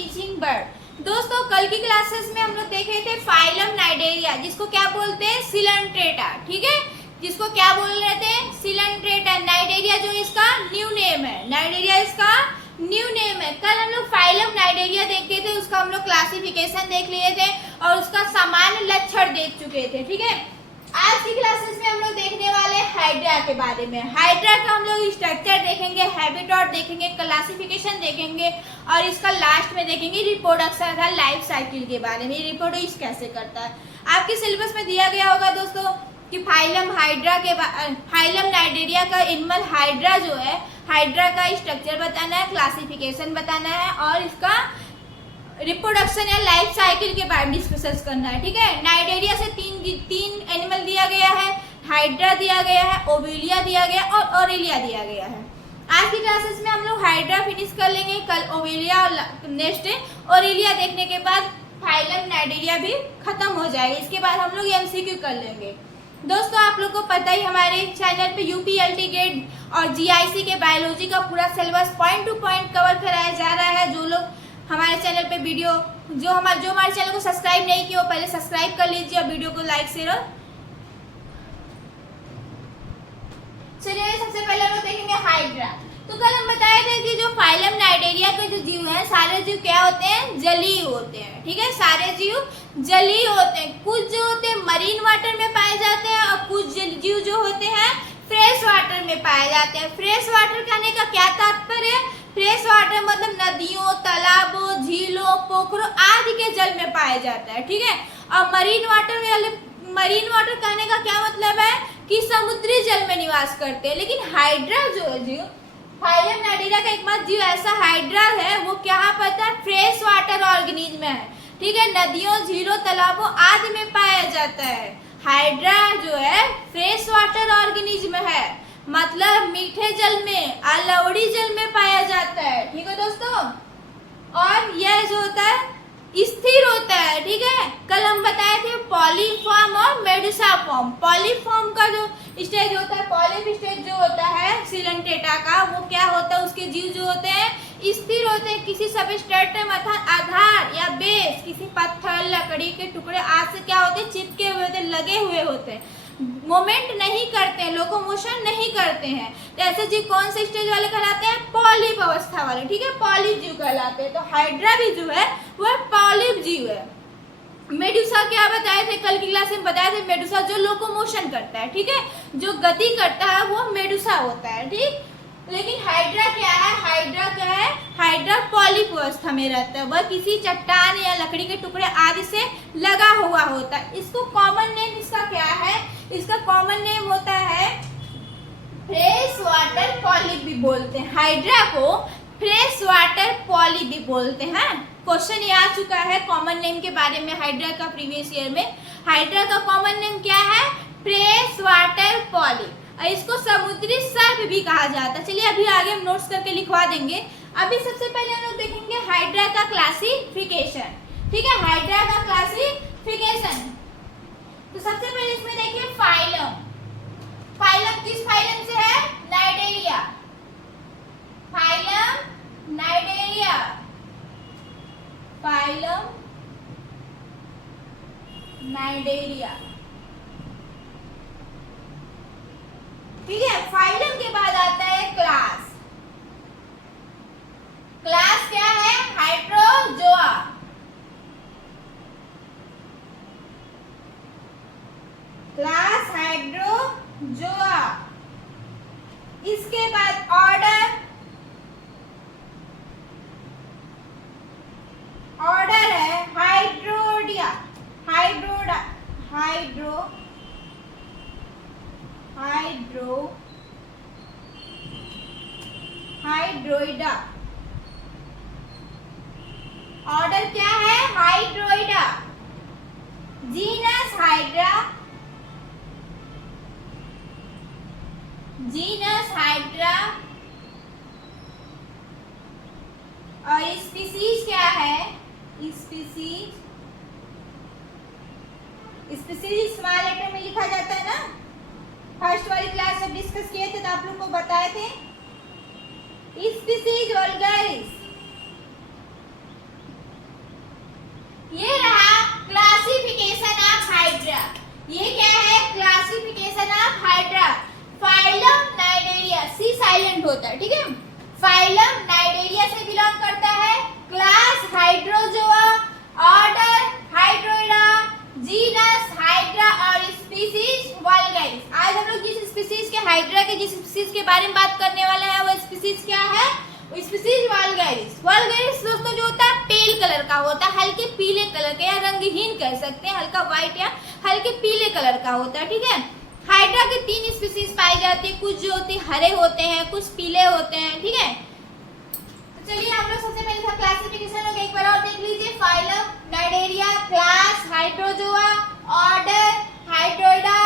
Teaching bird. दोस्तों कल की क्लासेस में हम लोग देखे थे फाइलम नाइडेरिया, जिसको क्या बोलते हैं, सिलेंट्रेटा। ठीक है, जिसको क्या बोल रहे थे, सिलेंट्रेटा। नाइडेरिया जो इसका न्यू नेम है, नाइडेरिया इसका न्यू नेम है। कल हम लोग फाइलम नाइडेरिया देखे थे, उसका हम लोग क्लासिफिकेशन देख लिए थे और उसका सामान्य लक्षण देख चुके थे। ठीक है, आज की क्लासेस में हम लोग देखने वाले हाइड्रा के बारे में। हाइड्रा का हम लोग स्ट्रक्चर देखेंगे, हैबिटेट देखेंगे, क्लासिफिकेशन देखेंगे और इसका लास्ट में देखेंगे रिप्रोडक्शन का लाइफ साइकिल के बारे में, रिप्रोड्यूस कैसे करता है। आपके सिलेबस में दिया गया होगा दोस्तों कि फाइलम नाइडेरिया का एनिमल हाइड्रा जो है, हाइड्रा का स्ट्रक्चर बताना है, क्लासिफिकेशन बताना है और इसका रिप्रोडक्शन या लाइफ साइकिल के बारे में डिस्कस करना है। ठीक है, नाइडेरिया से तीन एनिमल दिया गया है, हाइड्रा दिया गया है, ओविलिया दिया गया और ओरेलिया दिया गया है। आज की क्लासेस में हम लोग हाइड्रा फिनिश कर लेंगे, कल ओविलिया और नेक्स्ट ओरेलिया देखने के बाद फाइलम नाइडेरिया भी खत्म हो जाएगा। इसके बाद हम लोग एमसीक्यू कर लेंगे। दोस्तों आप लोग को पता ही हमारे चैनल पे यूपीएलटी गेट और जीआईसी के बायोलॉजी का पूरा syllabus point two point cover कराया जा रहा है। जो लोग हमारे चैनल पे वीडियो जो हमारे चैनल को सब्सक्राइब नहीं किया, पहले सब्सक्राइब कर लीजिए और वीडियो को लाइक शेयर। चलिए सबसे पहले हम लोग देखेंगे हाइड्रा। तो कल हम बताए थे कि जो फाइलम नाइडेरिया के जो जीव हैं, सारे जीव क्या होते हैं, जलीय होते हैं। ठीक है, सारे जीव जलीय होते हैं। कुछ जो होते हैं मरीन वाटर में पाए जाते हैं और कुछ जीव जो होते हैं फ्रेश वाटर में पाए जाते हैं। फ्रेश वाटर कहने का क्या तात्पर्य है, फ्रेश वाटर मतलब नदियों, तालाबों, झीलों, पोखरों आदि के जल में पाया जाता है। ठीक है, और मरीन वाटर कहने का क्या मतलब है कि समुद्री जल में निवास करते हैं। लेकिन हाइड्रा जो जीव, फाइलम नाइडेरिया का एकमात्र जीव ऐसा हाइड्रा है, वो क्या पता है, फ्रेश वाटर ऑर्गेनिज्म है। ठीक है, नदियों, झीलों, तालाबों आदि में पाया जाता है। हाइड्रा जो है फ्रेश वाटर ऑर्गेनिज्म है, मतलब मीठे जल में, अलावड़ी जल में पाया जाता है। ठीक है दोस्तों, और यह जो होता है स्थिर होता है। ठीक है, कल हम बताए थे पॉलीफॉर्म और मेडुसा फॉर्म। पॉलीफॉर्म का जो स्टेज होता है, पॉलिप स्टेज जो होता है सिलेंट्रेटा का, वो क्या होता है, उसके जीव जो होते हैं स्थिर होते हैं, किसी सबस्ट्रेटम अर्थात आधार या बेस, किसी पत्थर, लकड़ी के टुकड़े आदि से क्या होते हैं, चिपके हुए होते हैं, लगे हुए होते हैं, मोमेंट नहीं करते हैं, लोकोमोशन नहीं करते हैं। तो ऐसे जीव कौन से स्टेज वाले कहलाते हैं, पॉलिप अवस्था वाले। ठीक है, पॉलिप जीव कहलाते हैं। तो हाइड्रा भी जो है वह पॉलिप जीव है। मेडुसा क्या बताए थे, कल की क्लास में बताए थे, मेडुसा जो लोकोमोशन करता है। ठीक है, जो गति करता है वो मेडुसा होता है। ठीक, लेकिन हाइड्रा क्या है, हाइड्रा क्या है, हाइड्रा पॉलिप अवस्था में रहता है। वह किसी चट्टान या लकड़ी के टुकड़े आदि से लगा हुआ होता है। इसको कॉमन नेम इसका क्या है, इसका कॉमन नेम होता है फ्रेश वाटर पॉलिप भी बोलते हैं। हाइड्रा को फ्रेश वाटर पॉलिप भी बोलते हैं। क्वेश्चन ये आ चुका है कॉमन नेम के बारे में हाइड्रा का प्रीवियस ईयर में। हाइड्रा का कॉमन नेम क्या है, फ्रेश वाटर पॉलिप। इसको समुद्री सर्प भी कहा जाता है। चलिए अभी आगे हम नोट्स करके लिखवा देंगे। अभी सबसे पहले हम लोग देखेंगे हाइड्रा का क्लासिफिकेशन। ठीक है, हाइड्रा का क्लासिफिकेशन। तो सबसे पहले इसमें देखिए फाइलम। फाइलम किस फाइलम से है, Cnidaria. Phylum Cnidaria, phylum Cnidaria. ठीक है, फाइलम के बाद आता है क्लास। क्लास क्या है, हाइड्रोजोआ। Class Hydrozoa. इसके बाद ऑर्डर, ऑर्डर है हाइड्रोडिया, हाइड्रोडा, हाइड्रोडा, हाइड्रोइडा। ऑर्डर क्या है, Hydroida. Genus Hydra, genus Hydra. और स्पीसीज क्या है, स्पीसीज, स्पीसीज स्मॉल लेटर में लिखा जाता है ना। फर्स्ट वाली क्लास में डिस्कस किए थे तो आप लोग को बताए थे। स्पीसीज वल्गारिस, साइलेंट होता है, ठीक है। फाइलम नाइडेरिया से बिलोंग करता है, class Hydrozoa, order Hydroida, genus Hydra और स्पीसीज वल्गैरिस। आज हम लोग जिस स्पीसीज के हाइड्रा के जिस स्पीसीज के बारे में बात करने वाले हैं वो स्पीसीज क्या है, वो स्पीसीज वल्गैरिस। वल्गैरिस दोस्तों जो होता है पेल कलर का होता है, हल्के पीले कलर का या रंगहीन कह सकते हैं, हल्का व्हाइट या हल्के पीले कलर का होता है, ठीक है। हाइड्रा के 3 स्पीसीज पाई जाती है, कुछ जो होती है हरे होते हैं, कुछ पीले होते हैं, ठीक है। तो चलिए हम लोग सबसे पहले क्लासिफिकेशन लोग एक बार और देख लीजिए। Phylum Cnidaria, class Hydrozoa, order Hydroida,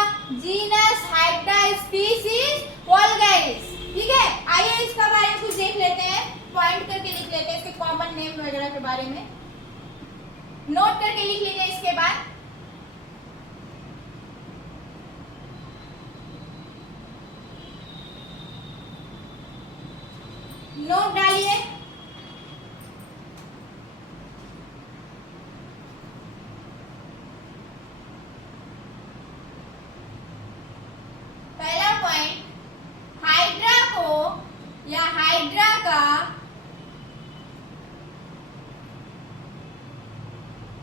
genus Hydra, species vulgaris, ठीक है। आइए इसका बारे में कुछ देख लेते हैं, पॉइंट करके लिख लेते हैं, इसके कॉमन नेम वगैरह के बारे में नोट करके लिख लीजिए। इसके बाद नोट डालिए। पहला पॉइंट, हाइड्रा को या हाइड्रा का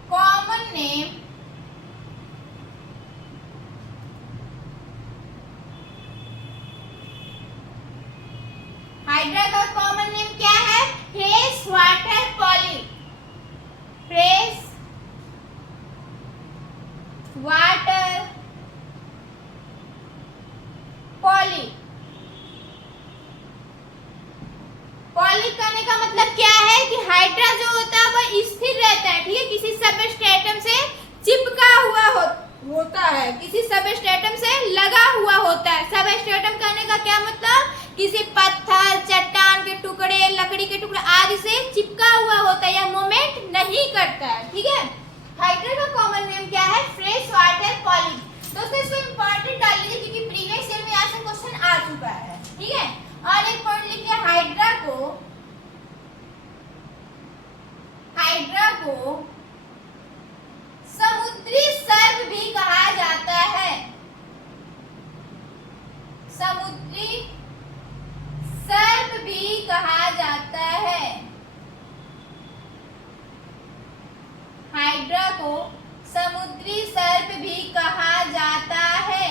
कॉमन नेम हाइड्रा का कॉमन नेम क्या है, fresh water polyp, fresh water polyp. Polyp करने का मतलब क्या है कि हाइड्रा जो होता है वह स्थिर रहता है, ठीक है, किसी सबस्ट्रेटम से चिपका हुआ होता है, किसी सबस्ट्रेटम से लगा हुआ होता है। सबस्ट्रेटम करने का क्या मतलब, किसी पत्थर, चट्टान के टुकड़े, लकड़ी के टुकड़े आदि से चिपका हुआ होता है या मूवमेंट नहीं करता है, ठीक है। हाइड्रा का कॉमन नेम क्या है, फ्रेश वाटर पॉलिप। दोस्तों इसको इंपॉर्टेंट डाल लीजिए क्योंकि प्रीवियस ईयर में यहाँ से क्वेश्चन आ चुका है, ठीक है। और एक पॉइंट लिखिए, हाइड्रा को समुद्री सर्प भी कहा जाता है, समुद्री सर्प भी कहा जाता है। हाइड्रा को समुद्री सर्प भी कहा जाता है।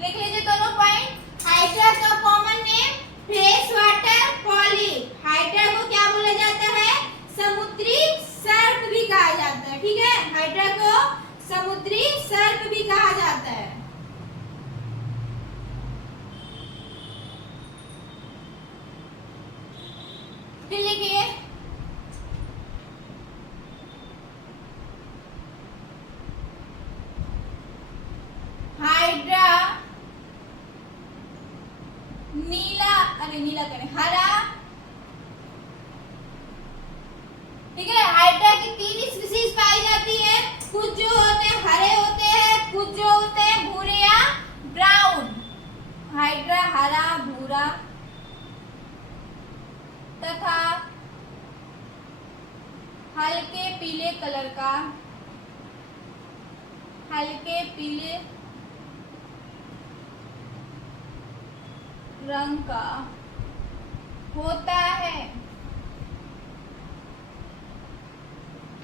लिख लीजिए दोनों पॉइंट। हाइड्रा का common name fresh water polyp, hydra को क्या बोला जाता है, समुद्री सर्प भी कहा जाता है, ठीक है। हाइड्रा को समुद्री सर्प भी कहा जाता है। फिर लिखिए, हाइड्रा नीला करें, हरा, ठीक है। हाइड्रा की 3 स्पीसीज पाई जाती है, कुछ जो होते हैं हरे होते हैं, कुछ जो होते हैं भूरे या ब्राउन। हाइड्रा हरा, भूरा तथा हल्के पीले कलर का, हल्के पीले रंग का होता है।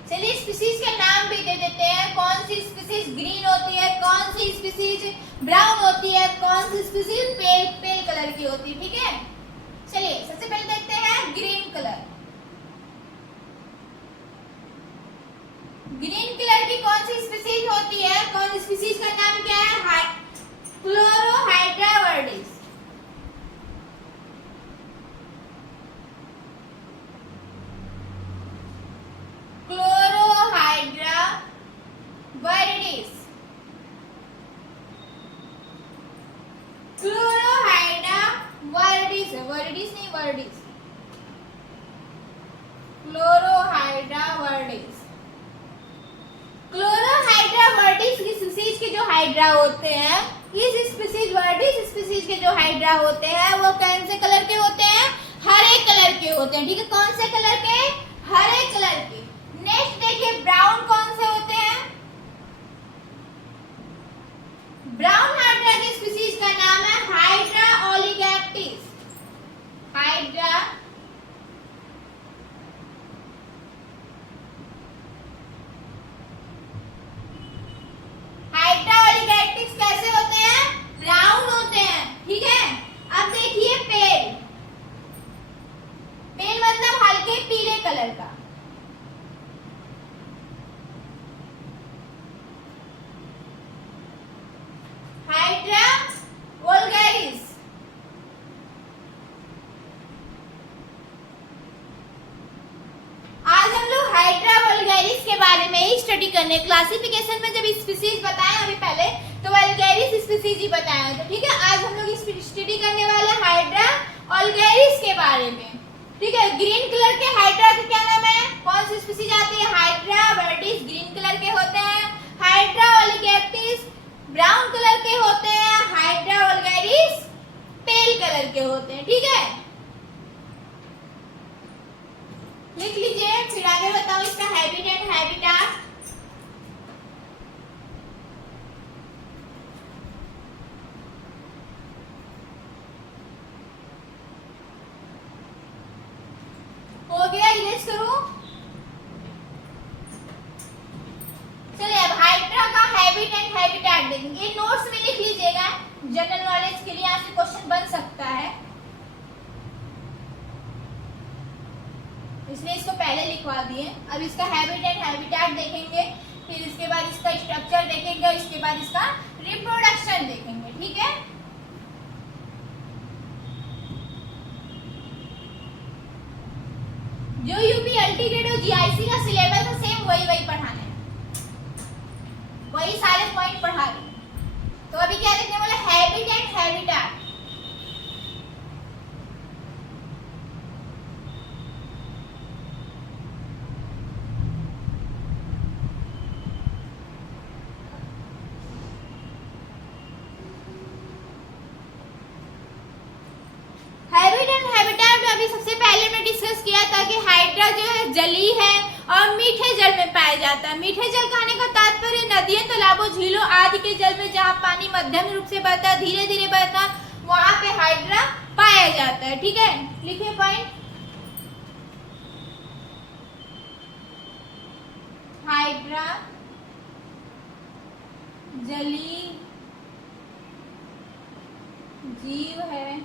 चलिए स्पीसीज के नाम भी दे देते हैं, कौन सी स्पीसीज ग्रीन होती है, कौन सी स्पीसीज ब्राउन होती है, कौन सी स्पीसीज पेल कलर की होती है, ठीक है। चलिए सबसे पहले देखते हैं ग्रीन कलर। ग्रीन कलर की कौन सी स्पीसीज होती है, कौन स्पीसीज का नाम क्या है, क्लोरोहाइड्रा वर्डिस। क्लोरोहाइड्रा वर्डिस, क्लोरोहाइड्रा वर्डिस है, वर्डिस नहीं वर्डिस, क्लोरोहाइड्रा वर्डिस। क्लोरोहाइड्रा वर्डिस की स्पीसीज के जो हाइड्रा होते हैं, इस स्पीसीज वर्डिस स्पीसीज के जो हाइड्रा होते हैं वो कौन से कलर के होते हैं, हरे कलर के होते हैं, ठीक है। कौन से कलर के, हरे कलर के। नेक्स्ट देखिए ब्राउन कौन से होते हैं, ब्राउन तरह की स्पीसीज का नाम है हाइड्रा ओलिगैक्टिस। हाइड्रा ओलिगैक्टिस कैसे होते हैं? ब्राउन होते हैं, ठीक है। अब देखिए पेल, पेल मतलब हल्के पीले कलर का। हाइड्रा वल्गैरिस, आज हम लोग हाइड्रा वल्गैरिस के बारे में ही स्टडी करने। क्लासिफिकेशन में जब स्पीसीज बताए अभी पहले तो वल्गैरिस स्पीसीज ही बताया था, ठीक है। आज हम लोग स्टडी करने वाले हैं हाइड्रा वल्गैरिस के बारे में, ठीक है। ग्रीन कलर के हाइड्रा का क्या नाम है? कौन सी स्पीसीज आती है? हाइड्रा वर्टिस ग्रीन कलर के होते हैं। हाइड्रा ओलिगैक्टिस ब्राउन कलर के होते हैं। हाइड्रा वल्गैरिस पेल कलर के होते हैं, ठीक है। लिख लीजिए, फिर आगे बताओ इसका हैबिटेट हैबिटाट। हो गया, इरेज करो। चलिए अब हाइड्रा का हैबिटेट हैबिटाट देखेंगे। ये नोट्स में लिख लीजिएगा, जनरल नॉलेज के लिए यहाँ से क्वेश्चन बन सकता है, इसलिए इसको पहले लिखवा दिए। अब इसका हैबिटेट हैबिटाट देखेंगे, फिर इसके बाद इसका स्ट्रक्चर देखेंगे और इसके बाद इसका रिप्रोडक्शन देखेंगे, ठीक है। जो यूपी अल्टीग्रेड और जीआईसी का सिलेबस है सेम वही पढ़ाना है, वही सारे पॉइंट पढ़ा रहे हैं। तो अभी क्या देखने वाले? Habitat habitat. सबसे पहले मैं डिस्कस किया था कि हाइड्रा जो है जली है और मीठे जल में पाया जाता है। मीठे जल कहने का तात्पर्य नदियों, तालाबों, झीलों आदि के जल में जहाँ पानी मध्यम रूप से बहता है, धीरे धीरे बहता है, वहां पे हाइड्रा पाया जाता है, ठीक है। लिखिए पॉइंट, हाइड्रा जलीय जीव है,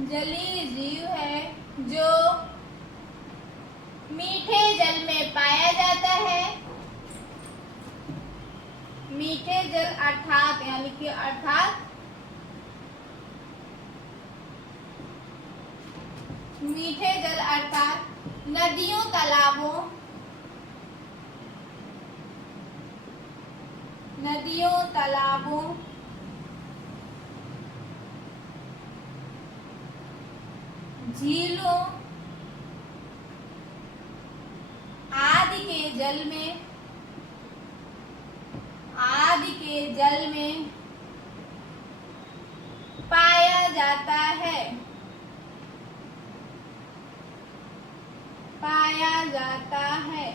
जलीय जीव है जो मीठे जल में पाया जाता है। मीठे जल अर्थात, यहाँ लिखिए अर्थात मीठे जल अर्थात नदियों, तालाबों, नदियों, तालाबों, झीलों आदि के जल में, आदि के जल में पाया जाता है, पाया जाता है।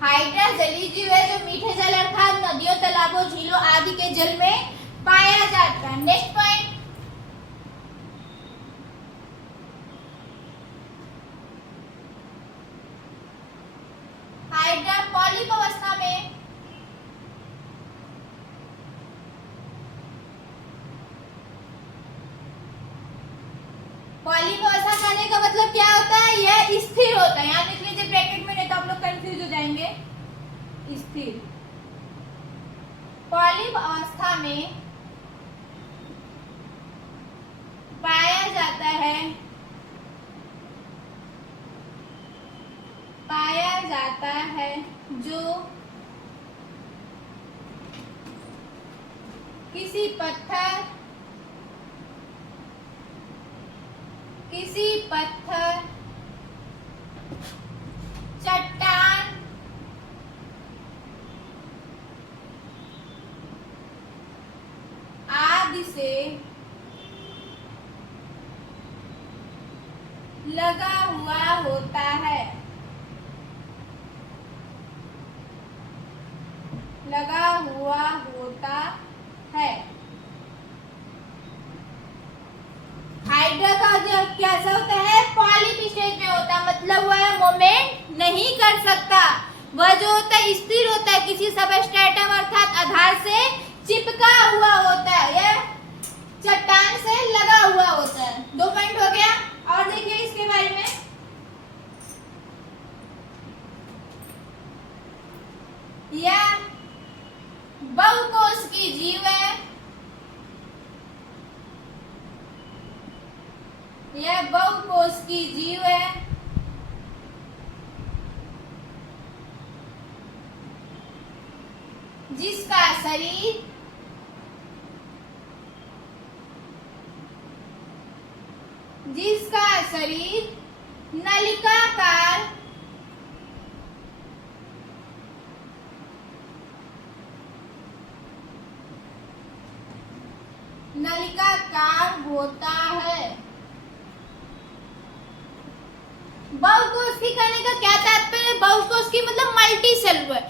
हाइड्रा जलीय जीव है जो मीठे जल अर्थात नदियों, तालाबों, झीलों आदि के जल में पाया जाता है। नेक्स्ट पॉइंट, हाइड्रा पॉलिप अवस्था में, पॉलिप अवस्था कहने का मतलब क्या होता है? यह स्थिर होता है। यहाँ लिख लीजिए ब्रैकेट में, नहीं तो आप लोग कंफ्यूज हो जाएंगे। स्थिर पॉलिप अवस्था में पाया जाता है, पाया जाता है जो किसी पत्थर, किसी पत्थर, चट्टान आदि से लगा हुआ होता है। लगा हुआ होता है। हाइड्रा का जो कैसा होता है, पॉलीप स्टेज में होता है, मतलब वह मोमेंट नहीं कर सकता। वह जो होता है स्थिर होता है, किसी सबस्ट्रेटम अर्थात आधार से चिपका हुआ होता है, यह चट्टान से लगा हुआ होता है। 2 पॉइंट हो गया। और देखिए इसके बारे में, यह बहुकोशिकीय जीव है, यह बहुकोशिकीय जीव है, जिसका शरीर नलिकाकार होता है। बहुकोशिकीय कहने का क्या तात्पर्य? बहुकोशिकीय मतलब मल्टी सेलुलर,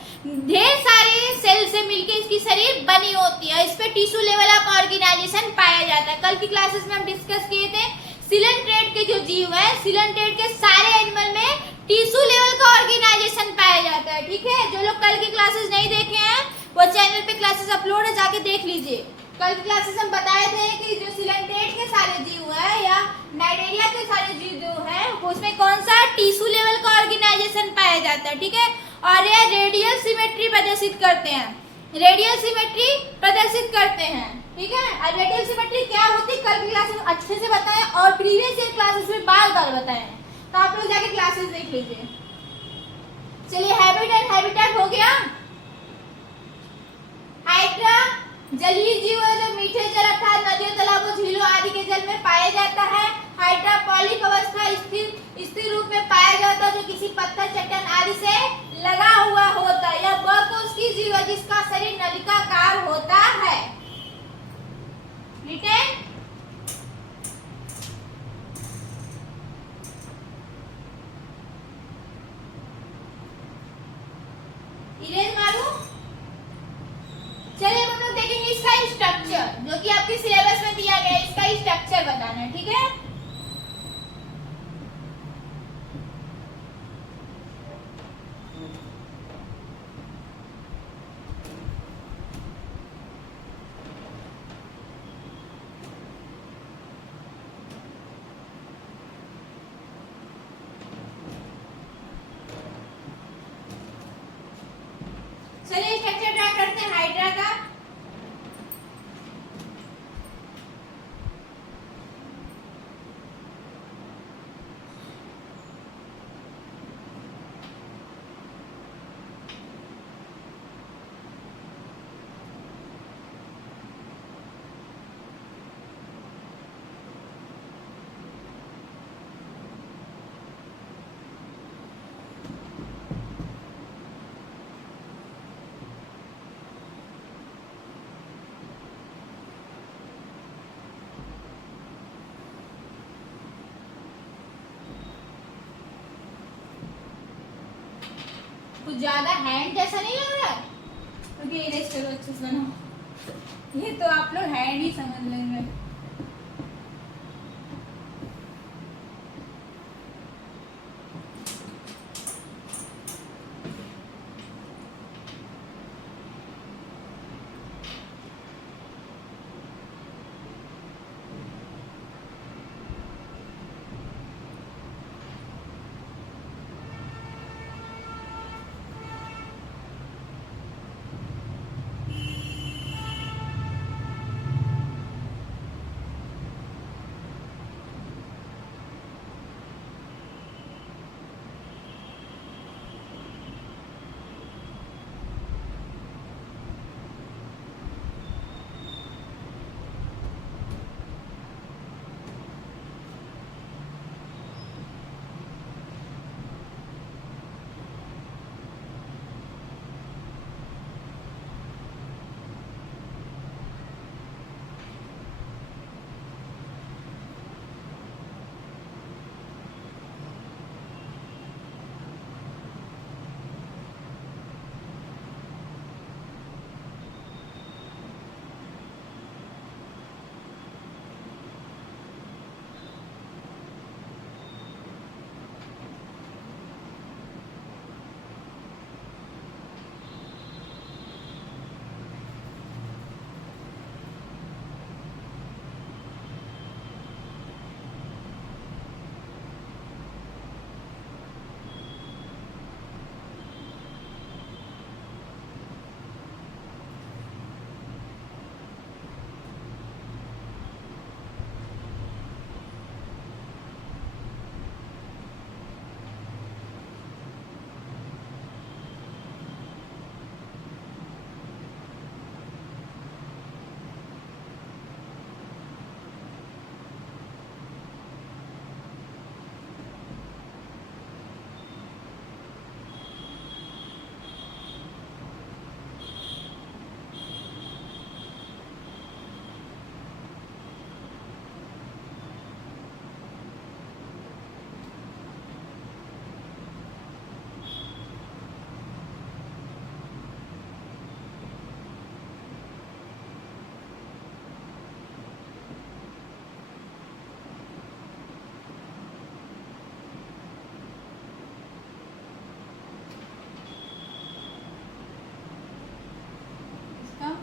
ढेर सारे सेल से मिलकर इसकी शरीर बनी होती है। इस पे टिश्यू लेवल ऑफ ऑर्गेनाइजेशन पाया जाता है। कल की क्लासेस में हम डिस्कस किए थे, सिलेंट्रेट के जो जीव है, सिलेंट्रेट के सारे एनिमल में टिश्यू लेवल का ऑर्गेनाइजेशन पाया जाता है। ठीक है, जो लोग कल की क्लासेस नहीं देखे हैं वो चैनल पे क्लासेस अपलोड है, जाके देख लीजिए। कल की क्लासेस हम बताए थे कि जो सिलेंट्रेट के सारे जीव है या नाइडेरिया के सारे जीव जो है उसमें कौन सा टिश्यू लेवल का ऑर्गेनाइजेशन पाया जाता है। ठीक है, और ये रेडियल सिमेट्री प्रदर्शित करते हैं, रेडियल सिमेट्री प्रदर्शित करते हैं। ठीक है, और रेडियल सिमेट्री क्या होती है कल की क्लास में अच्छे से बताएं और प्रीवियस ईयर क्लासेस में बार बार बताएं, तो आप लोग जाके क्लासेस देख लीजिए। चलिए, हैबिट एंड हैबिटेट हो गया। हाइड्रा जलीय जीव है जो मीठे जल अर्थात नदियों, तालाबों, झीलों आदि के जल में पाया जाता है। हाइड्रा पॉलीप अवस्था स्थिर रूप में पाया जाता है, जो किसी पत्थर, चट्टान आदि से लगा हुआ होता है। यह बहुकोशिकीय जीव है जिसका शरीर नलिकाकार होता है। रिटेन इरेज मारू। चलिए हम लोग देखेंगे इसका स्ट्रक्चर, जो कि आपके सिलेबस में दिया गया है। इसका स्ट्रक्चर बताना है। ठीक है, चलिए स्ट्रक्चर ड्रा करते हैं हाइड्रा का। कुछ ज्यादा हैंड जैसा नहीं लग रहा है, क्योंकि इरेज करो अच्छे से बनाओ। ये तो आप लोग हैंड ही समझ लेंगे।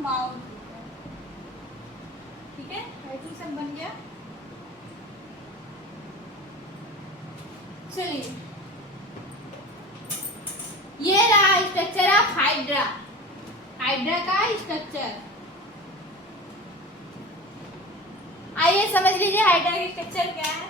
माउथ होता है। ठीक है, राइटिंग सब बन गया। चलिए, ये रहा स्ट्रक्चर ऑफ हाइड्रा। हाइड्रा का स्ट्रक्चर, आइए समझ लीजिए हाइड्रा का स्ट्रक्चर क्या है।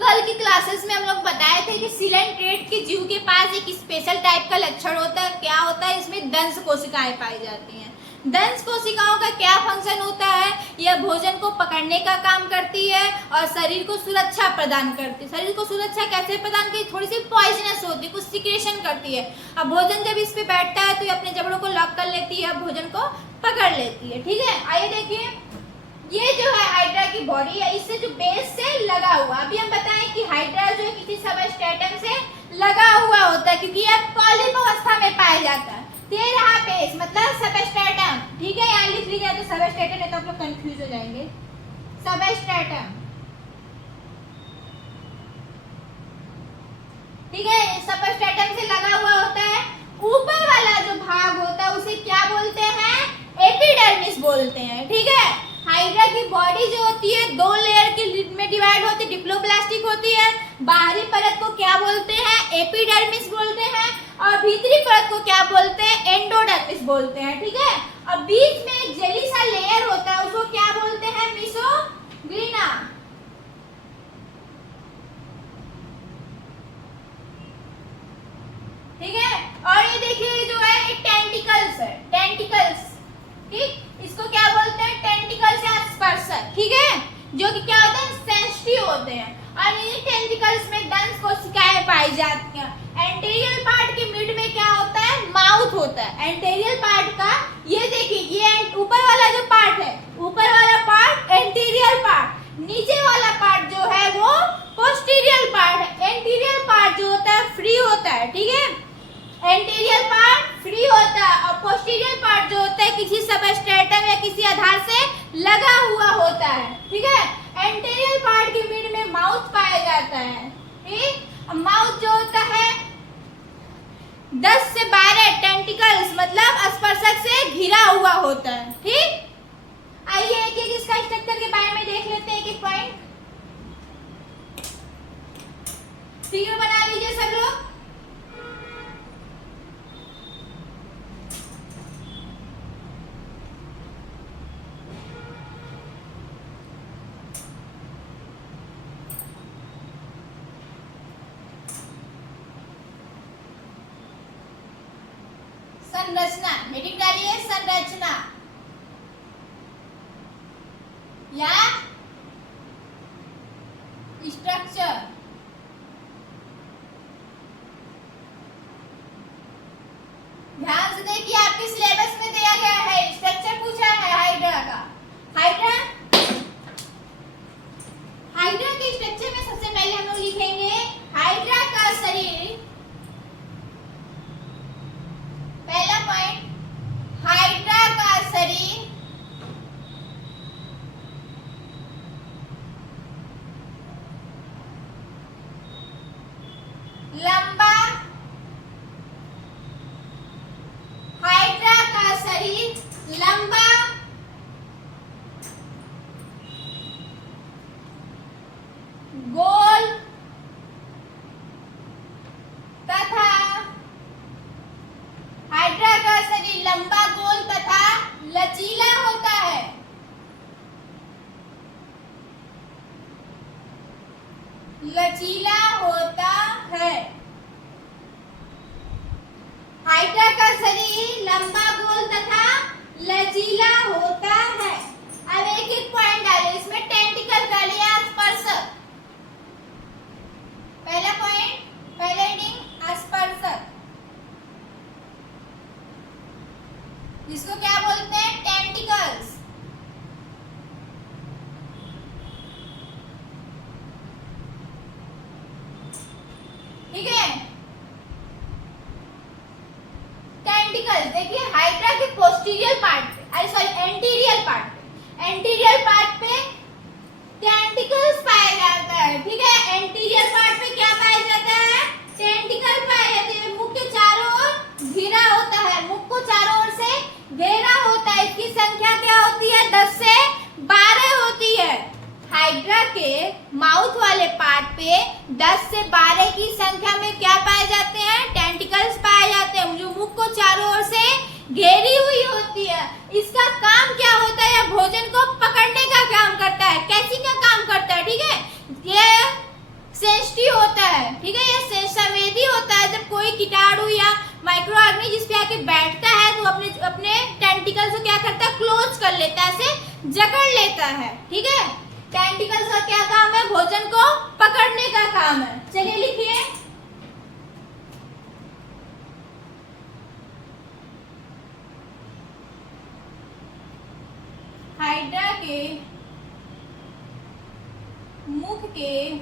कल की क्लासेस में हम लोग बताए थे कि सिलेंट्रेट के जीव के पास एक स्पेशल टाइप का लक्षण होता है। क्या होता है? इसमें दंश कोशिकाएं पाई जाती हैं। दंश कोशिकाओं का क्या फंक्शन होता है? यह भोजन को पकड़ने का काम करती है और शरीर को सुरक्षा प्रदान करती है। शरीर को सुरक्षा कैसे प्रदान करती है? थोड़ी सी पॉइजनस होती है, कुछ सिक्रेशन करती है। अब भोजन जब इस पे बैठता है तो ये अपने जबड़ों को लॉक कर लेती है, भोजन को पकड़ लेती है। ठीक है, आइए देखिए, ये जो है हाइड्रा की बॉडी है, इससे जो बेस से लगा हुआ, अभी हम बताएं कि हाइड्रा जो है किसी सबस्ट्रेटम से लगा हुआ होता है, क्योंकि यह पॉलिप अवस्था में पाया जाता है। ये रहा बेस, मतलब सबस्ट्रेटम। ठीक है, यहाँ लिख लीजिए तो सबस्ट्रेटम, नहीं तो आप लोग कंफ्यूज हो जाएंगे। सबस्ट्रेटम, ठीक है, सबस्ट्रेटम से लगा हुआ होता है। ऊपर वाला जो भाग होता है उसे क्या बोलते हैं? एपिडर्मिस बोलते हैं। ठीक है, हाइड्रा की बॉडी जो होती है दो लेयर की में डिवाइड होती है, डिप्लोप्लास्टिक होती है। बाहरी परत को क्या बोलते हैं? एपिडर्मिस बोलते हैं, और भीतरी परत को क्या बोलते हैं? एंडोडर्मिस बोलते हैं। ठीक है, और बीच में एक जेली सा लेयर होता है, उसको क्या बोलते हैं? मीसोग्लिना। ठीक है, और ये देखिए जो है एक टेंटिकल्स है, टेंटिकल्स। ठीक, इसको क्या बोलते हैं? टेंटिकल्स या स्पर्शक। ठीक है, जो कि क्या होते हैं? सेंसिटिव होते हैं, और इन टेंटिकल्स में दंश कोशिकाएं पाई जाती हैं। एंटीरियर पार्ट के मिड में क्या होता है? माउथ होता है। एंटीरियर पार्ट का ये देखिए, ये ऊपर वाला जो पार्ट है, ऊपर वाला पार्ट एंटीरियर पार्ट, नीचे वाला पार्ट जो है वो पोस्टीरियर पार्ट है। एंटीरियर पार्ट जो होता है फ्री होता है। ठीक है, एंटीरियर पार्ट फ्री होता है, और पोस्टीरियर पार्ट जो होता है किसी सबस्ट्रेटम या किसी आधार से लगा हुआ होता है। ठीक है, एंटीरियर पार्ट के मिड में माउथ पाया जाता है। ठीक, माउथ जो होता है 10 से 12 टेंटिकल्स मतलब स्पर्शक से घिरा हुआ होता है। ठीक, आइए एक एक इसका स्ट्रक्चर के बारे में देख लेते हैं, एक एक पॉइंट। फिगर बना लीजिए सब लोग। संरचना, हेडिंग डालिए संरचना या स्ट्रक्चर। ध्यान से देखिए, आपके सिलेबस में दिया गया है, स्ट्रक्चर पूछा है हाइड्रा का। हाइड्रा के स्ट्रक्चर में सबसे पहले हम लोग लिखेंगे हाइड्रा का शरीर। पहला पॉइंट, हाइड्रा का शरीर लंबा, हाइड्रा का शरीर लंबा, गोल तथा हाइड्रा का शरीर लंबा, गोल तथा लचीला होता है। लचीला होता है। हाइड्रा का शरीर लंबा, गोल तथा लचीला होता है। अब एक एक पॉइंट डालिए, इसमें टेंटिकल डालिए, स्पर्शक। पहला पॉइंट, पहले हेडिंग स्पर्शक, जिसको क्या बोलते हैं? टेंटिकल्स। ठीक है, टेंटिकल्स देखिए हाइड्रा के पोस्टीरियर पार्ट पे, अरे सॉरी एंटीरियर पार्ट पे, एंटीरियर पार्ट पे टेंटिकल्स पाया जाता है। ठीक है, एंटीरियर पार्ट पे क्या पाया जाता है? टेंटिकल पाए जाते हैं। मुख के चारों ओर घिरा होता है, मुख को चारों ओर संख्या क्या होती है? 10 से 12 होती है। हाइड्रा के माउथ वाले पार्ट पे 10 से 12 की संख्या में क्या पाए जाते हैं? टेंटिकल्स पाए जाते हैं, जो मुख को चारों ओर से घेरी हुई होती है। इसका काम क्या होता है? भोजन को पकड़ने का काम करता है। कैसी का काम करता है? ठीक है, ये सेंसिटिव होता है, ठीक है, ये संवेदी होता है। जब कोई कीटाणु या माइक्रो ऑर्गेनिज्म जिस पे आके बैठता है तो अपने अपने टेंटिकल से क्या करता है? क्लोज कर लेता है, ऐसे जकड़ लेता है। ठीक है, टेंटिकल्स का क्या काम है? भोजन को पकड़ने का काम है। चलिए लिखिए, हाइड्रा के मुख के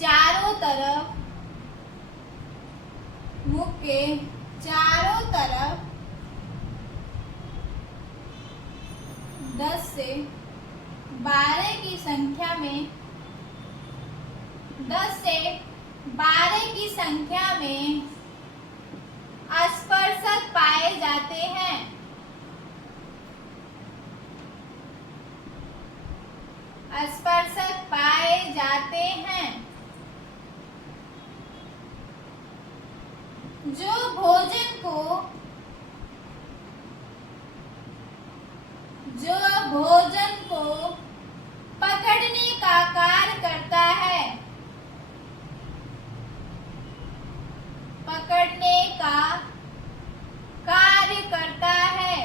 चारों तरफ, मुख के चारों तरफ 10 से 12 की संख्या में 10 से 12 की संख्या में स्पर्शक पाए जाते हैं। स्पर्शक पाए जाते हैं जो भोजन को पकड़ने का कार्य करता है। पकड़ने का कार्य करता है।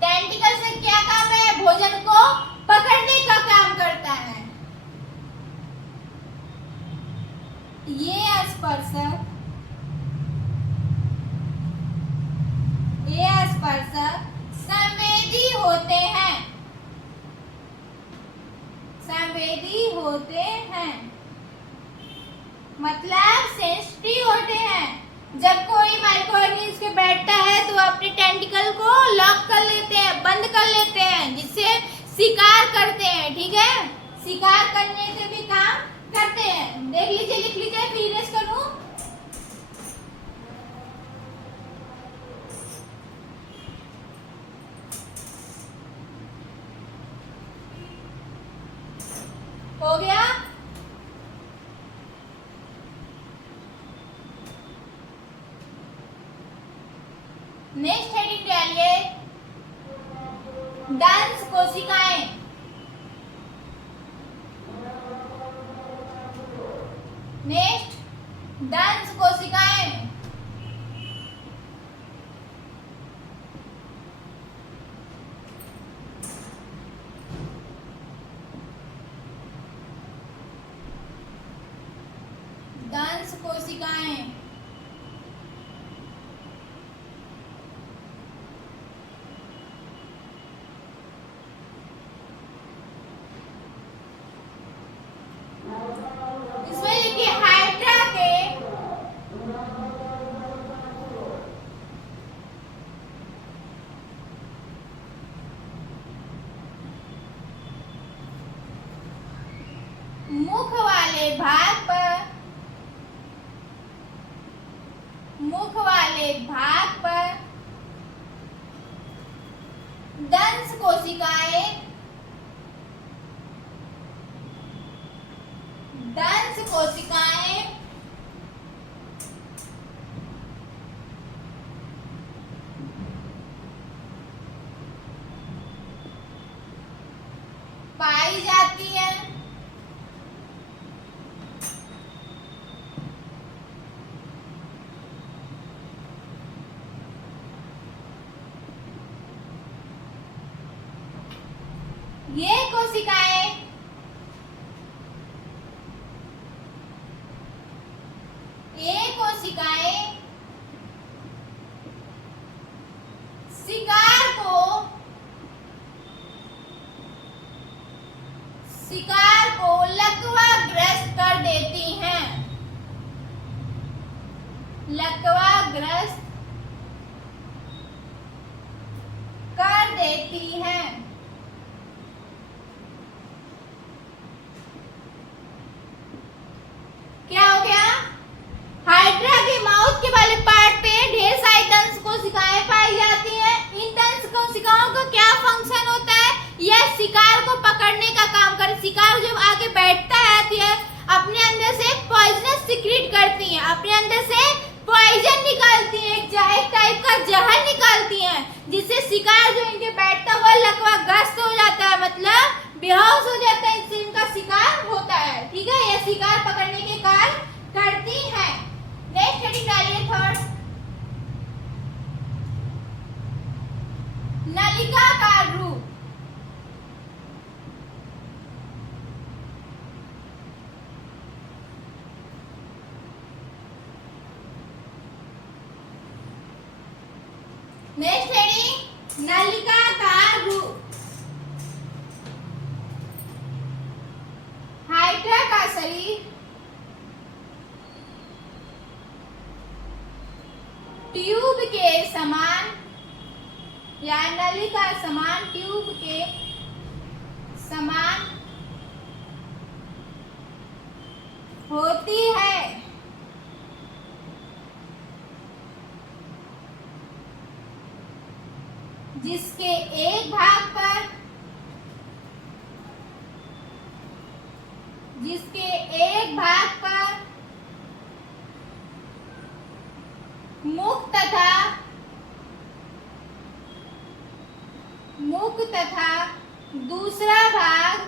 टेंटिकल से क्या काम है? भोजन को पकड़ने का काम करता है। ये स्पर्शक संवेदी होते हैं। संवेदी होते हैं मतलब सेंसिटिव होते हैं। जब कोई माइक्रोऑर्गेनिज्म के बैठता है तो अपने टेंटिकल को लॉक कर लेते हैं, बंद कर लेते हैं, जिससे शिकार करते हैं। ठीक है, शिकार करने से भी काम करते हैं। देख लीजिए, लिख लीजिए, फिर इरेज करूं। हो गया। नेक्स्ट हेडिंग डालिए, दंश कोशिकाएं। नेक्स्ट, दंश कोशिकाएं। दंश कोशिकाएं इसमें लिखिए, हाइड्रा के मुख वाले भाग पर दंश कोशिकाएं पाई जाती है। ये कोशिकाएं शिकार को लकवाग्रस्त कर देती हैं। लकवाग्रस्त कर देती हैं। यह शिकार को पकड़ने का काम कर, शिकार जब आके बैठता है तो यह अपने अंदर से पॉइजनस सीक्रेट करती है, अपने अंदर से पॉइजन निकालती है, एक टाइप का जहर निकालती है, जिससे शिकार जो इनके बैठता हुआ लकवाग्रस्त हो जाता है, मतलब बेहोश हो जाता है, इससे इनका शिकार होता है। ठीक है, यह शिकार पकड़ने के कार्य करती है। नेक्स्ट हेडिंग डालिए थर्ड, नलिकाकार रूप। नेक्स्ट हेडिंग, नलिकाकार रूप। हाइड्रा का शरीर ट्यूब के समान या नलिका समान ट्यूब के समान होती है, जिसके एक भाग पर मुख तथा दूसरा भाग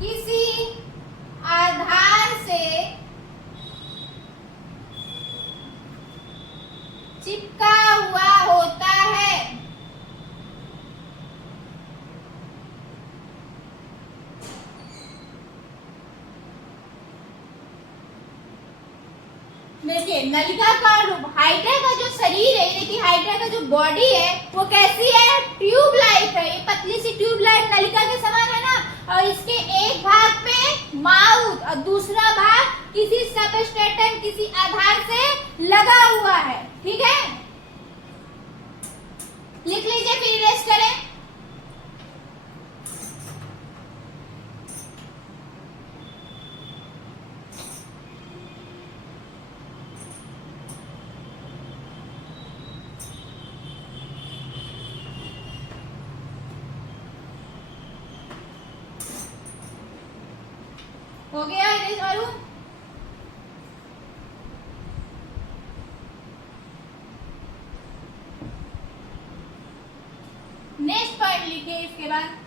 किसी आधार से चिपका हुआ होता है। देखिए, नलिकाकार रूप, हाइड्रा का जो शरीर है, देखिए हाइड्रा का जो बॉडी है वो कैसी है, ट्यूब लाइक है, ये पतली सी ट्यूब लाइक नलिका के समान है ना, और इसके एक भाग पे माउथ और दूसरा भाग किसी सबस्ट्रेटम, किसी आधार से लगा हुआ है। ठीक है, लिख लीजिए फिर रेस्ट करें। हो गया इरेज अरुण? नेक्स्ट पॉइंट लिखिए इसके बाद।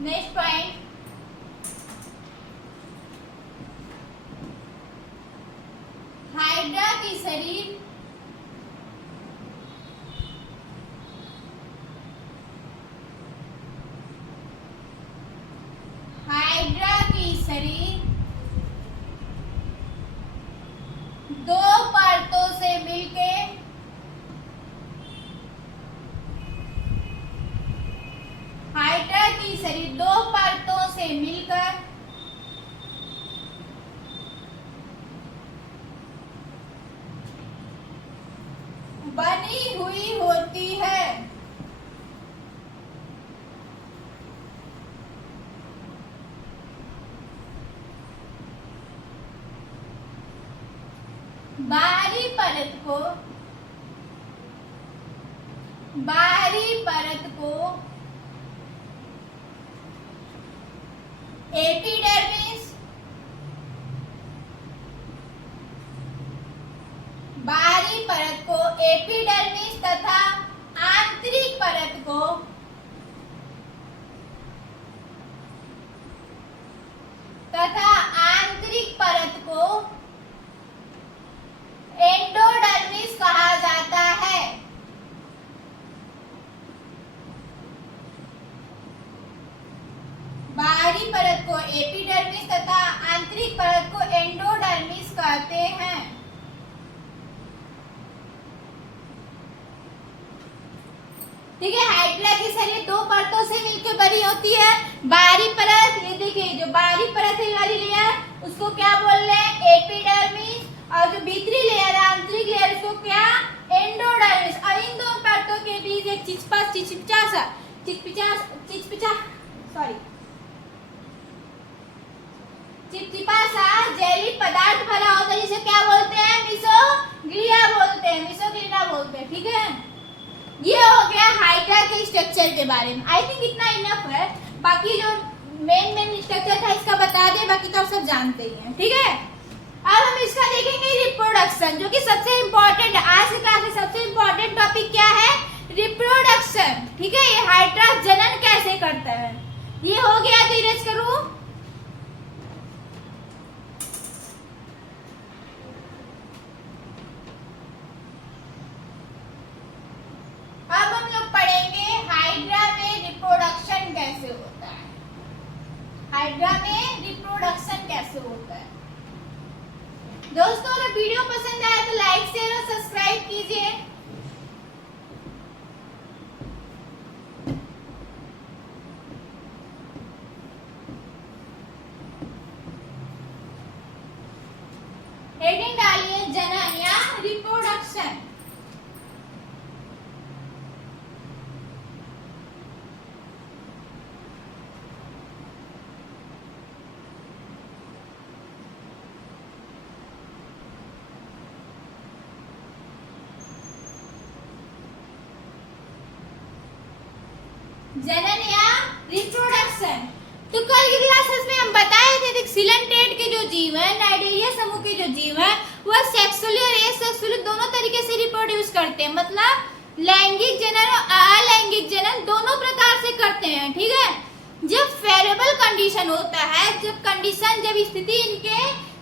नेक्स्ट पॉइंट, हाइड्रा की शरीर दो परतों से मिलके हाइड्रा की शरीर दो परतों से मिलकर बनी हुई होती है। बाहरी परत को एपिडर्मिस, बाहरी परत को एपिडर्मिस तथा आंतरिक परत को एंडोडर्मिस कहा जाता है। बाहरी परत को एपिडर्मिस तथा आंतरिक परत को एंडोडर्मिस कहते हैं। ठीक है, हाइड्रा की शरीर दो परतों से मिलकर बनी होती है। बाहरी परत, ये देखिए जो बाहरी परत है वाली लेयर उसको क्या बोल रहे हैं, एपिडर्मिस, और जो भीतरी लेयर है आंतरिक लेयर उसको क्या, एंडोडर्मिस। और इन दो परतों के बीच एक चिचपा सॉरी चिपचिपा सा जेली पदार्थ भरा होता है जिसे क्या बोलते हैं, मिसोग्लिया बोलते हैं, मिसोग्लिया बोलते हैं। ठीक है, ये हो गया हाइड्रा के स्ट्रक्चर के बारे में। आई थिंक इतना इनफ है। बाकी जो मेन स्ट्रक्चर था इसका बता दे, बाकी तो आप सब जानते ही हैं। ठीक है, अब हम इसका देखेंगे रिप्रोडक्शन, जो कि सबसे इम्पोर्टेंट है। आज की क्लास में सबसे इम्पोर्टेंट टॉपिक क्या है, रिप्रोडक्शन। ठीक है, ये हाइड्रा जनन कैसे करता है, ये हो गया। तो इरेज करूं, अब हम लोग पढ़ेंगे हाइड्रा में रिप्रोडक्शन कैसे होता है। हाइड्रा में रिप्रोडक्शन कैसे होता है। दोस्तों अगर वीडियो पसंद आए तो लाइक शेयर और सब्सक्राइब कीजिए। हेडिंग डालिए जनन या रिप्रोडक्शन। जनन या रिप्रोडक्शन। तो कल की क्लासेस में हम बताए थे सिलेंटेड के जो जीव है, नाइडेरिया समूह के जो जीव है, वह सेक्सुअली और एसेक्सुअली दोनों तरीके से रिप्रोड्यूस करते हैं। मतलब लैंगिक जनन और अलैंगिक जनन दोनों प्रकार से करते हैं। ठीक है, जब फेवरेबल कंडीशन होता है, जब स्थिति इनके,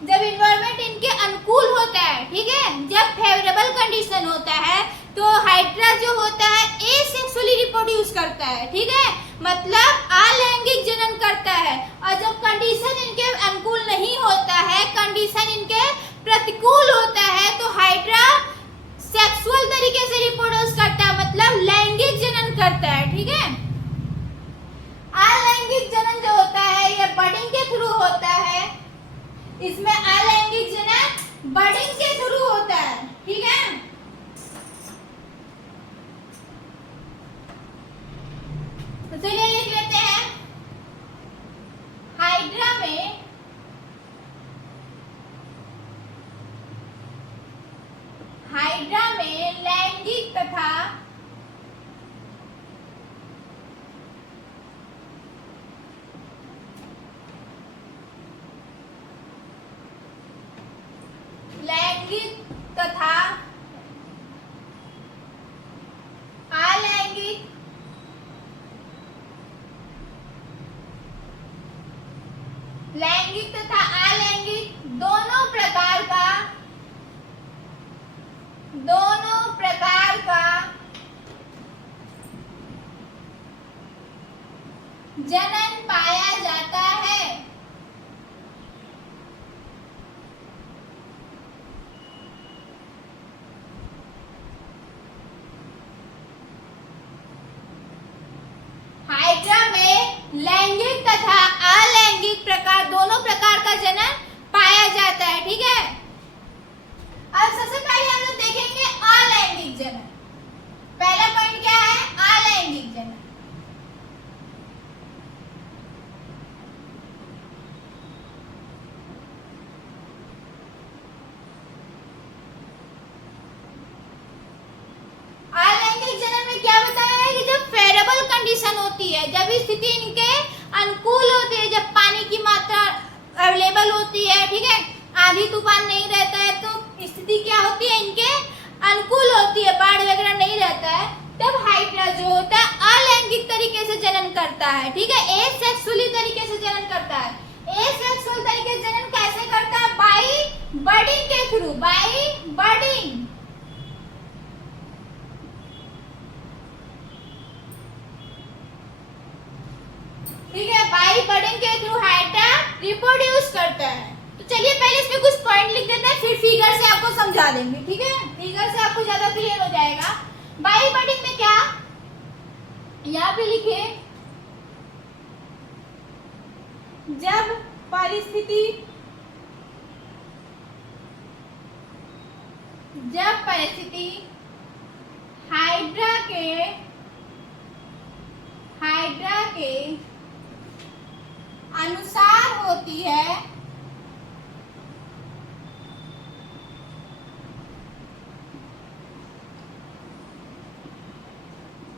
जब इन्वायरमेंट इनके अनुकूल होता है। ठीक है, जब फेवरेबल कंडीशन होता है तो हाइड्रा जो होता है एसेक्सुअली रिप्रोड्यूस करता है। ठीक है, मतलब अलैंगिक जनन करता है। और जब कंडीशन इनके अनुकूल नहीं होता है, कंडीशन इनके प्रतिकूल होता है, तो हाइड्रा सेक्सुअल तरीके से रिप्रोड्यूस करता है, मतलब लैंगिक जनन करता है। ठीक है, अलैंगिक जनन जो होता है ये बडिंग के थ्रू होता है। इसमें अलैंगिक जनन बडिंग के थ्रू होता है। ठीक है, तो चलिए लिख लेते हैं। हाइड्रा में लैंगिक तथा अलैंगिक लैंगिक तथा अलैंगिक दोनों प्रकार का जनन पाया जाता है। हाइड्रा में लैंगिक तथा अलैंगिक प्रकार दोनों प्रकार का जनन पाया जाता है। ठीक है, अब सबसे पहले हम लोग देखेंगे अलैंगिक जनन। पहला पॉइंट क्या है, अलैंगिक जनन। अलैंगिक जनन में क्या बताया है कि जब फेवरेबल कंडीशन होती है, जब स्थिति इनके अनुकूल होती है, जब पानी की मात्रा अवेलेबल होती है। ठीक है, आंधी तूफान नहीं रहता है, तो स्थिति क्या होती है, इनके अनुकूल होती है, बाढ़ वगैरह नहीं रहता है, तब हाइड्रा जो होता है अलैंगिक तरीके से जनन करता है। ठीक है, एसेक्सुअली तरीके से जनन करता है। एसेक्सुअल तरीके से जनन कैसे करता है, बाई बडिंग के थ्रू, बाई बडिंग। ठीक है, बाई बडिंग के थ्रू हाइड्रा रिप्रोड्यूस करता है। तो चलिए पहले इसमें कुछ पॉइंट लिख देते हैं, फिर फिगर से आपको समझा देंगे। ठीक है, फिगर से आपको ज्यादा क्लियर हो जाएगा। बाई बडिंग में क्या, यहाँ पे लिखे, जब परिस्थिति हाइड्रा के अनुसार होती है,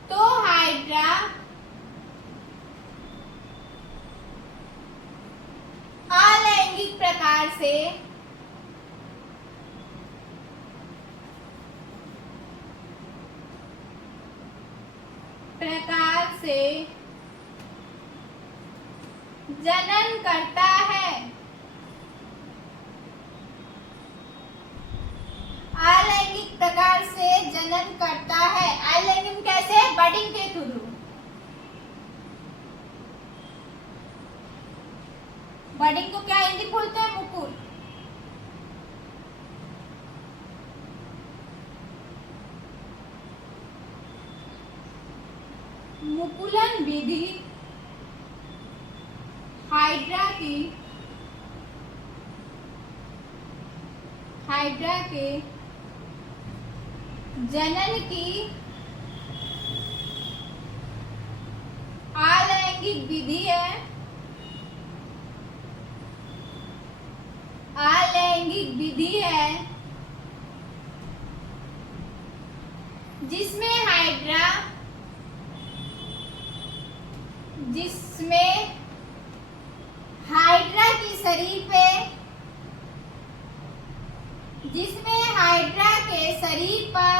तो हाइड्रा अलैंगिक प्रकार से जनन करता है। अलैंगिक प्रकार से जनन करता है। अलैंगिक कैसे? बडिंग के थ्रू। बडिंग को क्या हिंदी बोलते हैं? मुकुल। मुकुलन विधि हाइड्रा के जनन की अलैंगिक विधि है। अलैंगिक विधि है जिसमें हाइड्रा की शरीर पे हाइड्रा के शरीर पर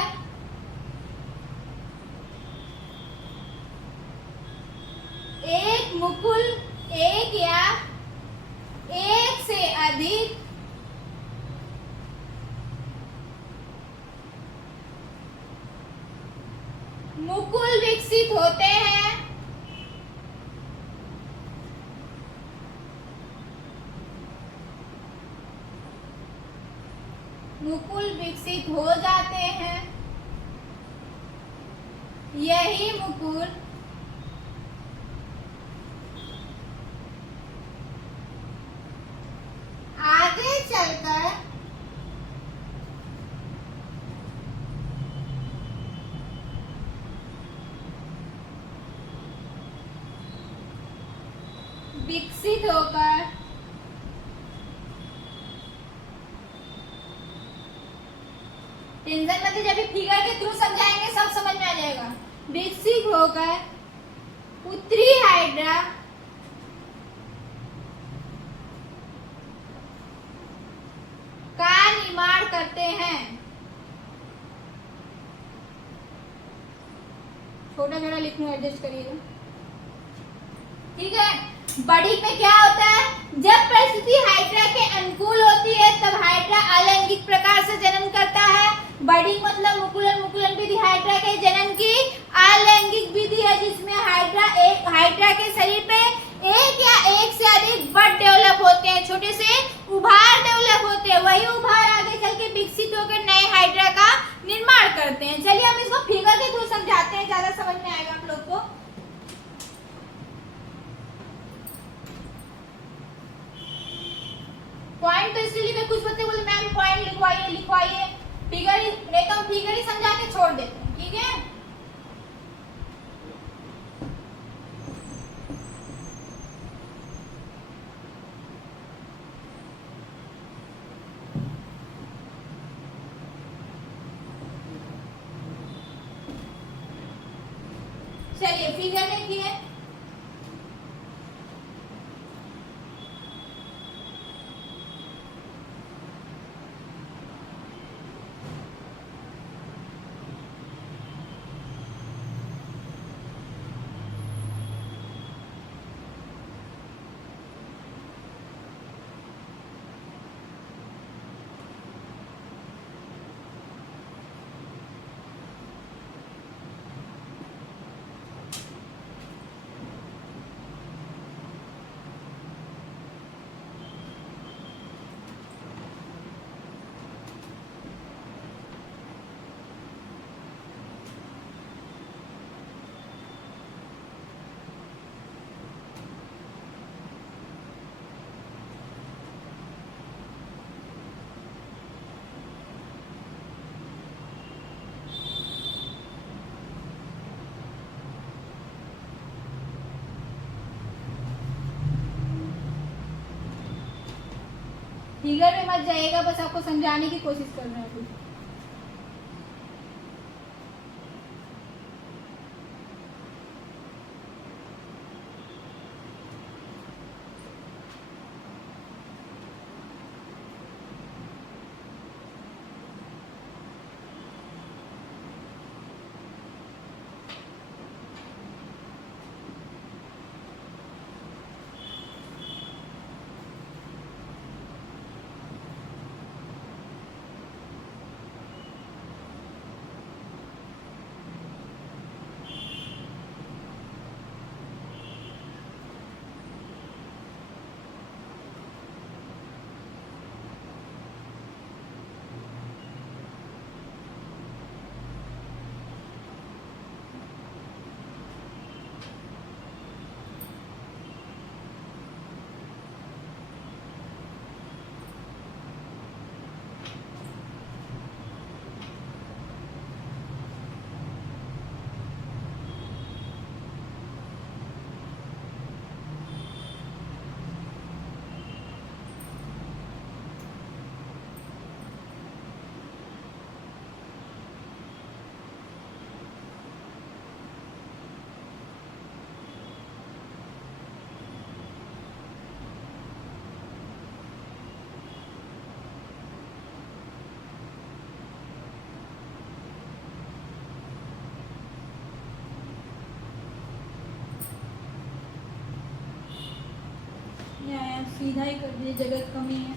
एक मुकुल, एक या एक से अधिक मुकुल विकसित होते हैं। मुकुल विकसित हो जाते हैं। यही मुकुल आगे चलकर विकसित होकर टेंशन मत, जब फिगर के थ्रू समझाएंगे सब समझ में आ जाएगा। विकसित होकर उत्तरी हाइड्रा का निर्माण करते हैं। छोटा छोटा लिखना एडजस्ट करिएगा, ठीक है। बड़ी में क्या होता है? जब परिस्थिति हाइड्रा के अनुकूल होती है तब हाइड्रा अलैंगिक प्रकार से जनन करता है। बड़ी मतलब मुकुलन, मुकुलन विधि हाइड्रा के जनन की अलैंगिक विधि है जिसमें हाइड्रा के शरीर पे एक या एक से अधिक बड डेवलप होते हैं, छोटे से उभार डेवलप होते हैं। वही उभार आगे चल के विकसित होकर नए हाइड्रा का निर्माण करते हैं। चलिए हम इसको फिगर के थ्रू समझाते हैं, ज्यादा समझ में आएगा आप लोग को। पॉइंट तो इसलिए लिखे, कुछ बच्चे बोले मैम पॉइंट लिखवाइए, फिगर नहीं तो हम फिगर ही समझा के छोड़ देते हैं, ठीक है। चलिए फिगर देखिए। फिगर में मत जाइएगा, बस आपको समझाने की कोशिश कर रहे हैं। सीधा ही कर दीजिए, जगह कमी है।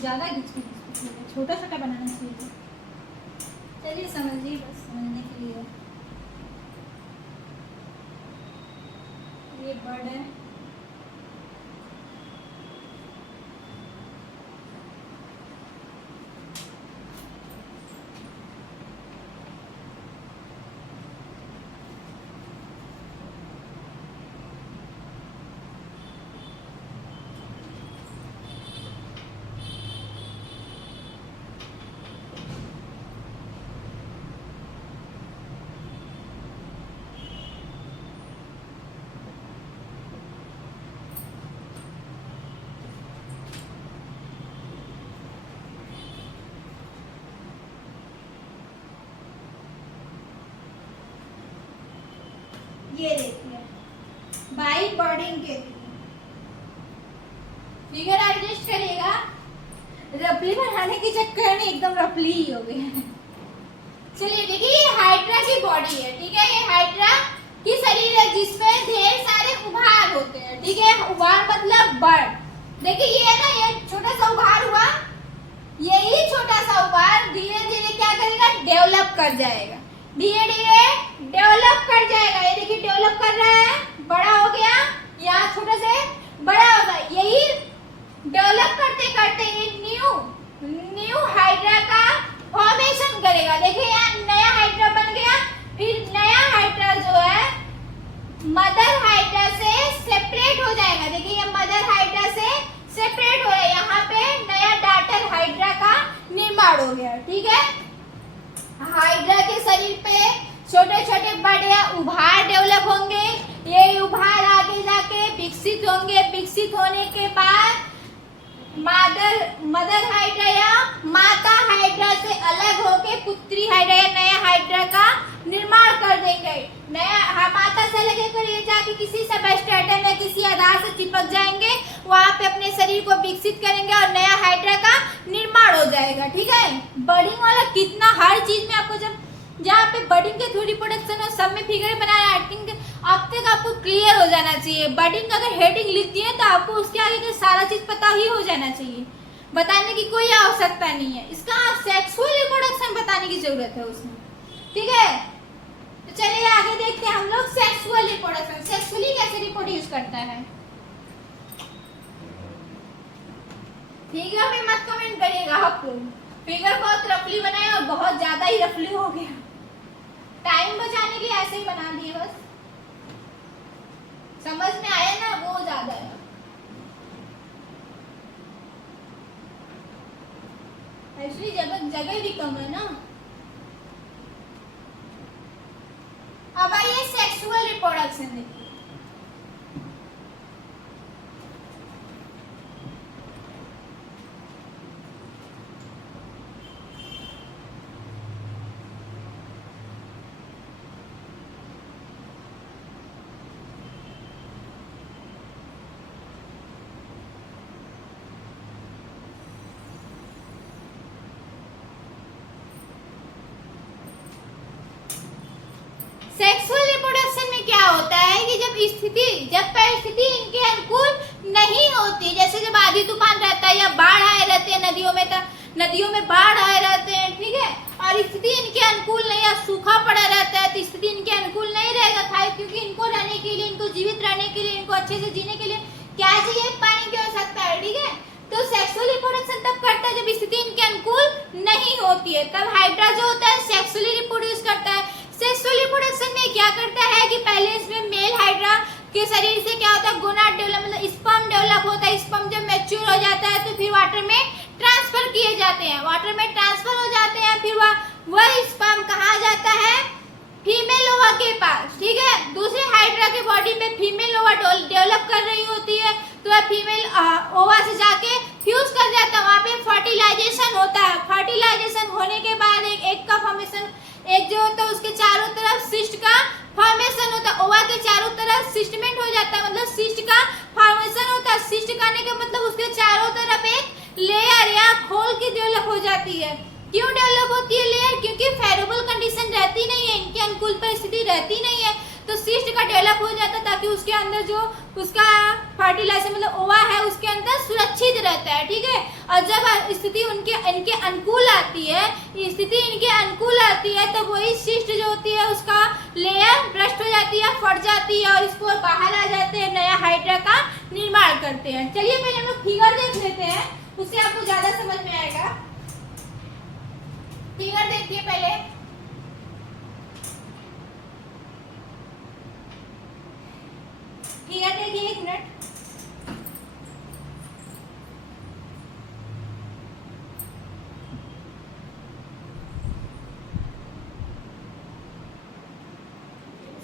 ज़्यादा छोटा छोटा बनाना चाहिए। चलिए समझिए, बस समझने के लिए। ये बर्ड है, ये देखिए बाई बर्डिंग के लिए फिगर एडजस्ट करिएगा। रफली बनाने के चक्कर में एकदम रफली ही हो गया। चलिए देखिए, ये हाइड्रा की बॉडी है, ठीक है। ये हाइड्रा की शरीर है जिसमें ढेर सारे उभार होते हैं, ठीक है। उभार मतलब बर्ड। देखिए ये है ना, ये छोटा सा उभार हुआ, यही छोटा सा उभार धीरे धीरे क्या करेगा, डेवलप कर जाएगा, धीरे धीरे डेवलप कर जाएगा। ये देखिए डेवलप कर रहा है, बड़ा हो गया, यहाँ छोटे से बड़ा होगा। यही डेवलप करते करते ये न्यू हाइड्रा का फॉर्मेशन करेगा। देखिए यहाँ नया हाइड्रा बन गया, फिर नया हाइड्रा जो है मदर हाइड्रा से सेपरेट हो जाएगा। देखिए ये मदर हाइड्रा से सेपरेट हो गया, यहाँ पे नया डॉटर हाइड्रा का निर्माण हो गया, ठीक है। हाइड्रा के शरीर पे छोटे छोटे बड़े उभार डेवलप होंगे, ये उभार आगे जाके विकसित होंगे। विकसित होने के बाद मदर हाइड्रा या माता हाइड्रा से अलग होके पुत्री हाइड्रा या नया हाइड्रा का निर्माण कर देंगे। नया माता से अलग होकर ये जाके किसी सबस्ट्रेटम या किसी आधार से चिपक जाएंगे, वहां पे अपने शरीर को विकसित करेंगे और नया हाइड्रा का निर्माण हो जाएगा, ठीक है। बर्डिंग वाला कितना हर चीज में आपको जब जहाँ पे बर्डिंग के थ्रू रिप्रोडक्शन और सब में फिगर बनाया, आई थिंक अब तक आपको क्लियर हो जाना चाहिए। बर्डिंग अगर हेडिंग लिख दिए तो आपको उसके आगे का सारा चीज पता ही हो जाना चाहिए, बताने की कोई आवश्यकता नहीं है। इसका आप सेक्सुअल रिप्रोडक्शन बताने की जरूरत है उसमें, ठीक है। तो चलिए आगे देखते हैं हम लोग सेक्सुअल रिप्रोडक्शन, सेक्सुअली कैसे रिप्रोड्यूस करता है। फिगर में मत कमेंट करिएगा, आप लोग फिगर बहुत रफली बनाए और बहुत ज्यादा ही रफली हो गया। टाइम बचाने के लिए ऐसे ही बना दिए बस। समझ में आया ना, वो ज्यादा है। एक्चुअली जगह भी कम है ना। अब आइए सेक्सुअल रिप्रोडक्शन देखिए। सेक्सुअल रिप्रोडक्शन में क्या होता है कि जब परिस्थिति इनके अनुकूल नहीं होती, जैसे जब आंधी तूफान रहता है या बाढ़ आए रहते हैं नदियों में बाढ़ आए रहते हैं, ठीक है, और स्थिति इनके अनुकूल नहीं या सूखा पड़ा रहता है, तो स्थिति इनके अनुकूल नहीं रहेगा था, क्योंकि इनको रहने के लिए, इनको जीवित रहने के लिए, इनको अच्छे से जीने के लिए क्या चाहिए? पानी की आवश्यकता है, ठीक है। तो सेक्सुअल रिप्रोडक्शन तब करता है जब स्थिति इनके अनुकूल नहीं होती है, तब हाइड्रा जो होता है सेक्सुअली रिप्रोड्यूस करता है। सेक्सुअल रिप्रोडक्शन में क्या करता है कि पहले इसमें मेल हाइड्रा के शरीर से क्या होता है? गोनाड डेवलप, मतलब स्पर्म डेवलप होता है। स्पर्म जब मैच्योर हो जाता है तो फिर वाटर में ट्रांसफर किए जाते हैं, वाटर में ट्रांसफर हो जाते हैं, फिर वह स्पर्म कहाँ जाता है? फीमेल ओवा के पास, ठीक है। दूसरे हाइड्रा के बॉडी में फीमेल ओवा डेवलप कर रही होती है, तो वह फीमेल ओवा से जाके फ्यूज कर जाता है, वहाँ पे फर्टिलाइजेशन होता है। फर्टिलाइजेशन होने के बाद एक एग का फॉर्मेशन, एक जो होता है उसके चारों तरफ सिस्ट का फॉर्मेशन होता है, ओवा के चारों तरफ सिस्टमेंट हो जाता है, मतलब सिस्ट का फॉर्मेशन होता है। सिस्ट करने का मतलब उसके चारों तरफ एक लेयर या खोल की डेवलप हो जाती है। क्यों डेवलप होती है लेयर? क्योंकि फेवरेबल कंडीशन रहती नहीं है, इनके अनुकूल परिस्थिति रहती नहीं है, तो सिस्ट का डेवलप हो जाता है ताकि उसके अंदर जो उसका फर्टिलाइजेशन मतलब ओवा है उसके अंदर सुरक्षित रहता है, ठीक है। और जब स्थिति इनके अनुकूल आती है, स्थिति इनके अनुकूल आती है, तो वही सिस्ट जो होती है उसका लेयर ब्रस्ट हो जाती है, फट जाती है और इसको बाहर आ जाते हैं, नया हाइड्रा का निर्माण करते हैं। चलिए पहले हम लोग फिगर देख लेते हैं, उससे आपको ज्यादा समझ में आएगा। फिगर देखिए पहले। फिगर देखिए, एक मिनट।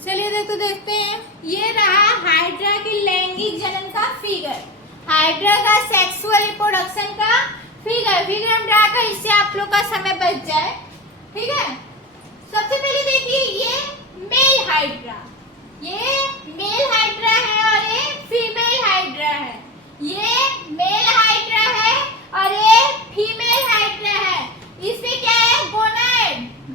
चलिए तो देखते हैं, ये रहा हाइड्रा की लैंगिक जनन का फिगर, हाइड्रा का सेक्सुअल रिप्रोडक्शन का फिगर हम ड्रा कर, इससे आप लोग का समय बच जाए, ठीक है। सबसे पहले देखिए, ये मेल हाइड्रा, ये मेल हाइड्रा है और ये फीमेल हाइड्रा है। ये मेल हाइड्रा है और ये फीमेल हाइड्रा है। इसमें क्या है?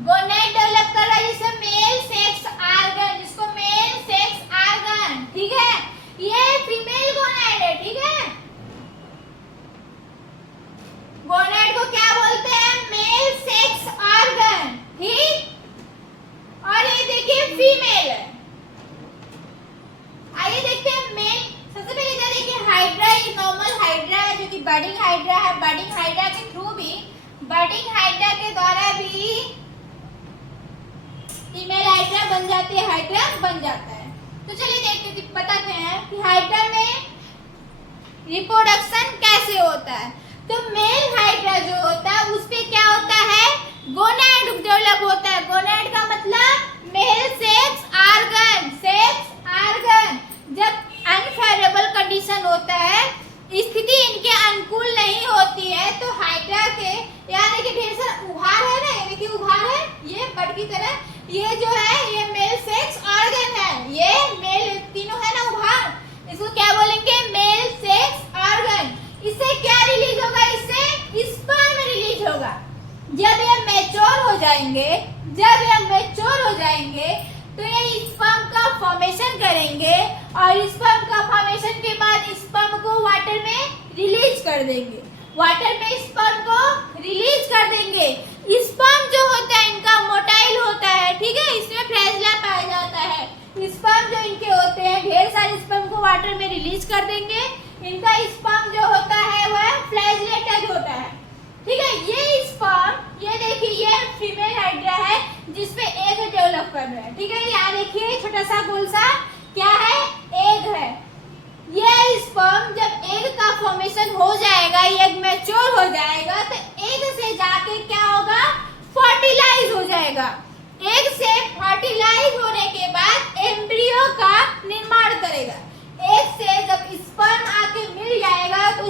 गोनाड डेवलप कर रहा है, जिसमें मेल सेक्स ऑर्गन, जिसको मेल सेक्स ऑर्गन, ठीक है। ये फीमेल गोनाड है, ठीक है। गोनाड को क्या बोलते हैं? मेल सेक्स ऑर्गन, ठीक। और ये देखिए फीमेल है। आइए देखते हैं मेल। सबसे पहले क्या देखिए, हाइड्रा एक नॉर्मल हाइड्रा है जो कि बडिंग हाइड्रा है। बडिंग हाइड्रा के थ्रू भी, बडिंग हाइड्रा के द्वारा भी फीमेल हाइड्रा बन जाती है, हाइड्रा बन जाता है। तो चलिए देखते हैं, बताते हैं कि हाइड्रा में रिप्रोडक्शन कैसे होता है। तो मेल हाइड्रा जो होता है उस पे क्या होता है? गोनाड डेवलप होता है। गोनाड का मतलब male sex organ, sex organ. जब अनफेवरेबल कंडीशन होता है, स्थिति इनके अनुकूल नहीं होती है, तो हाइड्रा के यानी कि ढेर सारा उभार है ना, ये देखिए उभार है, ये बड की तरह, ये जो है ये मेल सेक्स ऑर्गन है, ये मेल तीनों है ना उभार, इसको क्या बोलेंगे? Male sex organ. इससे क्या रिलीज होगा? इससे स्पर्म रिलीज होगा। जब ये मैच्योर हो जाएंगे, तो ये स्पर्म का फॉर्मेशन करेंगे और स्पर्म का फॉर्मेशन के बाद स्पर्म को वाटर में रिलीज कर देंगे, वाटर में स्पर्म को रिलीज कर देंगे। स्पर्म जो होता है इनका मोटाइल होता है, ठीक है, इसमें फ्लैजेला पाया जाता है। स्पर्म जो इनके होते हैं, ढेर सारे स्पर्म को वाटर में रिलीज कर देंगे। इनका स्पर्म जो होता है वह फ्लैजेलेटेड होता है, ठीक है। ये स्पर्म, ये देखिए ये फीमेल हाइड्रा है जिसपे एग डेवलप कर रहा है, ठीक है। यहाँ देखिए छोटा सा गोल सा क्या है, एग है। ये स्पर्म जब एग का फॉर्मेशन हो जाएगा, एग मैच्योर हो जाएगा, तो एग से जाके क्या होगा, फर्टिलाइज हो जाएगा। एग से फर्टिलाइज होने के बाद एम्ब्रियो का निर्माण करेगा। एग से जब स्पर्म आके मिल जाएगा तो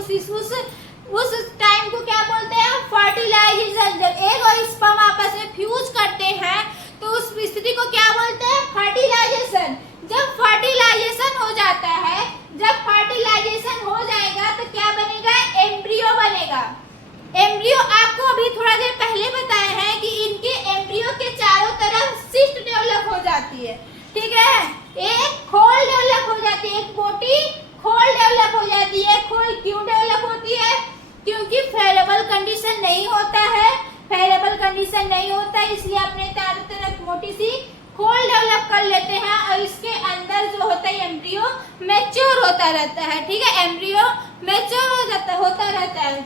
उस टाइम को क्या बोलते हैं, फर्टिलाइजेशन। जब एग और स्पर्म आपस में फ्यूज करते हैं तो उस स्थिति को क्या बोलते हैं, फर्टिलाइजेशन। जब फर्टिलाइजेशन हो जाता है, जब फर्टिलाइजेशन हो जाएगा तो क्या बनेगा, एम्ब्रियो बनेगा। एम्ब्रियो आपको अभी थोड़ा देर पहले बताया है कि इनके एम्ब्रियो के चारों तरफ सिस्ट डेवलप हो जाती है, ठीक है। एक खोल डेवलप हो जाती है, एक मोटी खोल डेवलप हो जाती है। खोल क्यों डेवलप होती है, क्योंकि फेरेबल कंडीशन नहीं होता है। फेरेबल कंडीशन नहीं होता है इसलिए अपने चारों तरफ मोटी सी खोल डेवलप कर लेते हैं और इसके अंदर जो होता है एम्ब्रियो मैच्योर होता रहता है, ठीक है। एम्ब्रियो मैच्योर होता रहता है।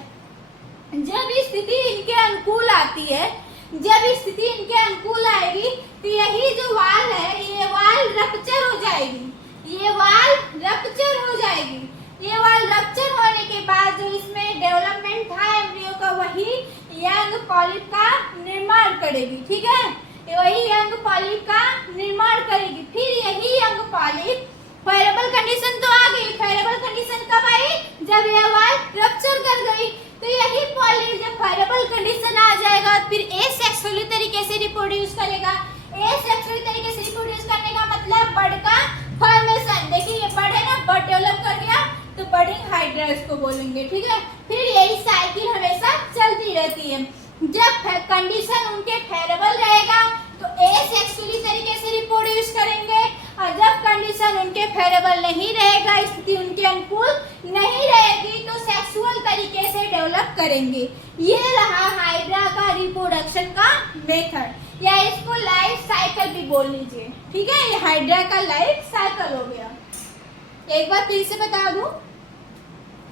जब स्थिति इनके अनुकूल आती है, जब स्थिति इनके अनुकूल आएगी तो यही जो वाल है, ये वाल रप्चर हो जाएगी। ये वाल रप्चर हो जाएगी। ये वाल रप्चर होने के बाद जो इसमें डेवलपमेंट था एम्ब्रियो का, वही यंग पॉलिप का निर्माण करेगी, ठीक है। वही यंग पॉलिप का निर्माण करेगी। फिर यही यंग पॉलिप, फेरेबल कंडीशन तो आ गई। फेरेबल कंडीशन कब आई, जब यह वाल रप्चर कर गई। तो यही पॉलिप जब फेरेबल कंडीशन आ जाएगा फिर एसेक्सुअली तरीके से रिप्रोड्यूस करेगा। एसेक्सुअली तरीके से रिप्रोड्यूस करने का मतलब बड का फॉर्मेशन। देखिए ये बड है ना, बड डेवलप कर गया तो बडिंग हाइड्रा इसको बोलेंगे, ठीक है। फिर यही साइकिल हमेशा चलती रहती है। जब कंडीशन उनके फेरेबल रहेगा तो एसेक्सुअली तरीके से रिप्रोड्यूस करेंगे, और जब कंडीशन उनके फेरेबल नहीं रहेगा, स्थिति उनके अनुकूल नहीं रहेगी, तो सेक्सुअल तरीके से डेवलप करेंगे। ये रहा हाइड्रा का रिप्रोडक्शन का मेथड, या इसको लाइफ साइकिल भी बोल लीजिए, ठीक है। ये हाइड्रा का लाइफ साइकिल हो गया। एक बार फिर से बता दूं,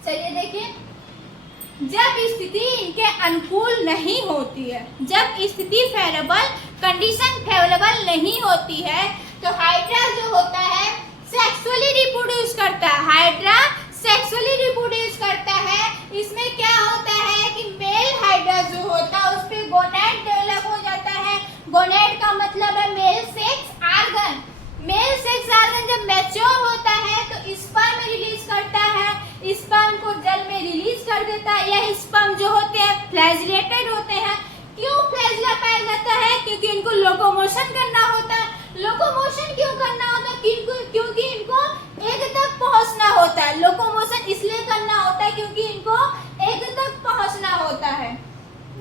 चलिए देखिए। जब स्थिति इनके अनुकूल नहीं होती है, जब स्थिति फेरेबल कंडीशन फेवरेबल नहीं होती है, तो हाइड्रा जो होता है सेक्सुअली रिप्रोड्यूस करता है। हाइड्रा सेक्सुअली रिप्रोड्यूस करता है। इसमें क्या होता है कि मेल हाइड्रा जो होता है उस पे गोनेड डेवलप हो जाता है। गोनेड का मतलब है male sex organ. Male sex organ जब मैच्योर होता है तो स्पर्म रिलीज करता है, स्पर्म को जल में रिलीज कर देता है। यह स्पर्म जो होते हैं फ्लैजिलेटेड होते हैं। क्यों फ्लैजिला पाया जाता है, क्योंकि इनको लोकोमोशन करना होता है। लोकोमोशन क्यों करना होता है, क्योंकि इनको एग तक पहुंचना होता है। लोकोमोशन इसलिए करना होता है क्योंकि इनको एग तक पहुंचना होता है।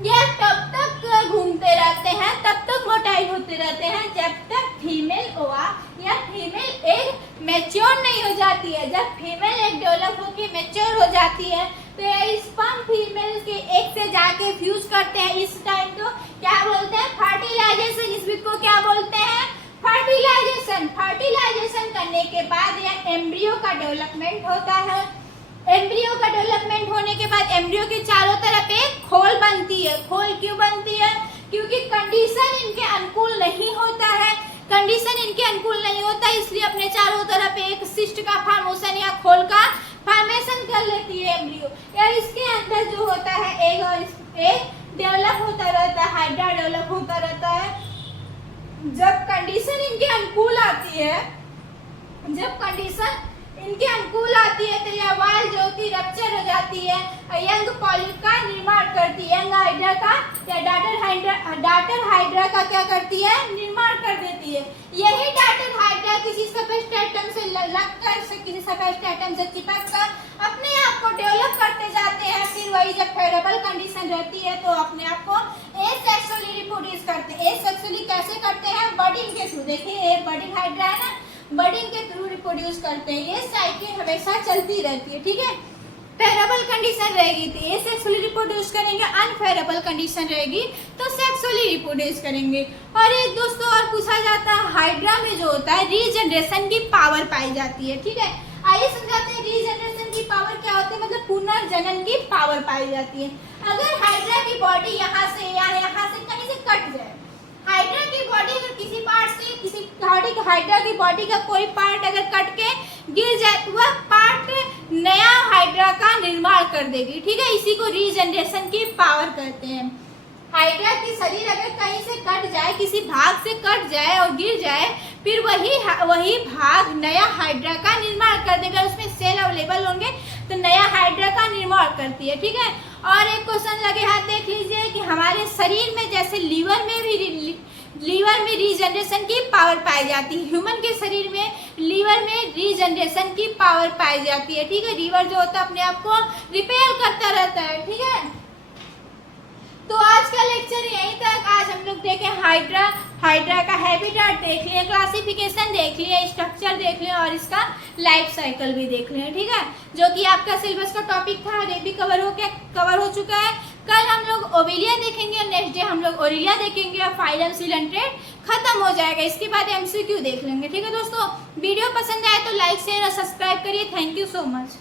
ये तब तक घूमते रहते हैं, तब तक मोटाई होते रहते हैं जब तक फीमेल ओवा या फीमेल एग मैच्योर नहीं हो जाती है। जब फीमेल एग डेवलप होकर मैच्योर हो जाती है तो ये स्पर्म फीमेल के एग से जाके फ्यूज करते हैं। इस टाइम को क्या बोलते हैं, फर्टिलाइजेशन। इस को क्या बोलते हैं, फर्टिलाइजेशन। फर्टिलाइजेशन करने के बाद यह एम्ब्रियो का डेवलपमेंट होता है। एम्ब्रियो का डेवलपमेंट होने के बाद एम्ब्रियो के चारों तरफ एक खोल बनती है। खोल क्यों बनती है, क्योंकि कंडीशन इनके अनुकूल नहीं होता है। कंडीशन इनके अनुकूल नहीं होता इसलिए अपने चारों तरफ एक सिस्ट का फॉर्मेशन या खोल का फॉर्मेशन कर लेती है एम्ब्रियो। या इसके अंदर जो होता है एग डेवलप होता रहता है, हाइड्रा डेवलप होता रहता है। जब कंडीशन इनके अनुकूल आती है, जब कंडीशन इनके अनुकूल आती है तो यह वाल जो होती रप्चर हो जाती है और यंग पॉलिप का निर्माण करती है। यंग हाइड्रा का या डाटर हाइड्रा का क्या करती है, निर्माण कर देती है। यही डाटर हाइड्रा किसी सबस्ट्रेटम से लगकर किसी सबस्ट्रेटम से चिपक कर अपने आप को डेवलप करते जाते हैं। फिर वही जब फेवरेबल कंडीशन रहती है तो अपने आप को एसेक्सुअली रिप्रोड्यूस करते हैं। एसेक्सुअली कैसे करते हैं, बडिंग के थ्रू। देखिए ये बडिंग हाइड्रा है ना, बडिंग के थ्रू रिप्रोड्यूस करते हैं। ये साइकिल हमेशा चलती रहती है, ठीक है। फेवरेबल कंडीशन रहेगी तो एसेक्सुअली रिप्रोड्यूस करेंगे, अनफेवरेबल कंडीशन रहेगी तो सेक्सुअली रिप्रोड्यूस करेंगे। और एक दोस्तों और पूछा जाता है, हाइड्रा में जो होता है रीजनरेशन की पावर पाई जाती है, ठीक है। आइए समझाते हैं रीजनरेशन की पावर क्या होती है, मतलब पुनर्जनन की पावर पाई जाती है। अगर हाइड्रा की बॉडी यहाँ से या यहाँ से कहीं से कट जाए, हाइड्रा की बॉडी अगर किसी पार्ट से, किसी हाइड्रा की बॉडी का कोई पार्ट अगर कट के गिर जाए तो वह पार्ट नया हाइड्रा का निर्माण कर देगी, ठीक है। इसी को रीजनरेशन की पावर कहते हैं। हाइड्रा की शरीर अगर कहीं से कट जाए, किसी भाग से कट जाए और गिर जाए, फिर वही भाग नया हाइड्रा का निर्माण कर देगा। उसमें सेल अवेलेबल होंगे तो नया हाइड्रा का निर्माण करती है, ठीक है। और एक क्वेश्चन लगे हाथ देख लीजिए कि हमारे शरीर में जैसे लीवर में रीजनरेशन की पावर पाई जाती है, ह्यूमन के शरीर में लीवर में रीजनरेशन की पावर पाई जाती है, ठीक है। लीवर जो होता है अपने आप को रिपेयर करता रहता है, ठीक है। तो आज का लेक्चर यहीं तक। आज हम लोग देखे हाइड्रा का हैबिटेट देख लिए, क्लासिफिकेशन देख लिए, स्ट्रक्चर देख लिए और इसका लाइफ साइकिल भी देख लिए, ठीक है। जो कि आपका सिलेबस का टॉपिक था, ये भी कवर हो चुका है। कल हम लोग ओविलिया देखेंगे और नेक्स्ट डे हम लोग ओरिलिया देखेंगे और फाइलम सिलेंट्रेट खत्म हो जाएगा। इसके बाद एमसीक्यू देख लेंगे, ठीक है दोस्तों। वीडियो पसंद आए तो लाइक शेयर और सब्सक्राइब करिए। Thank you so much.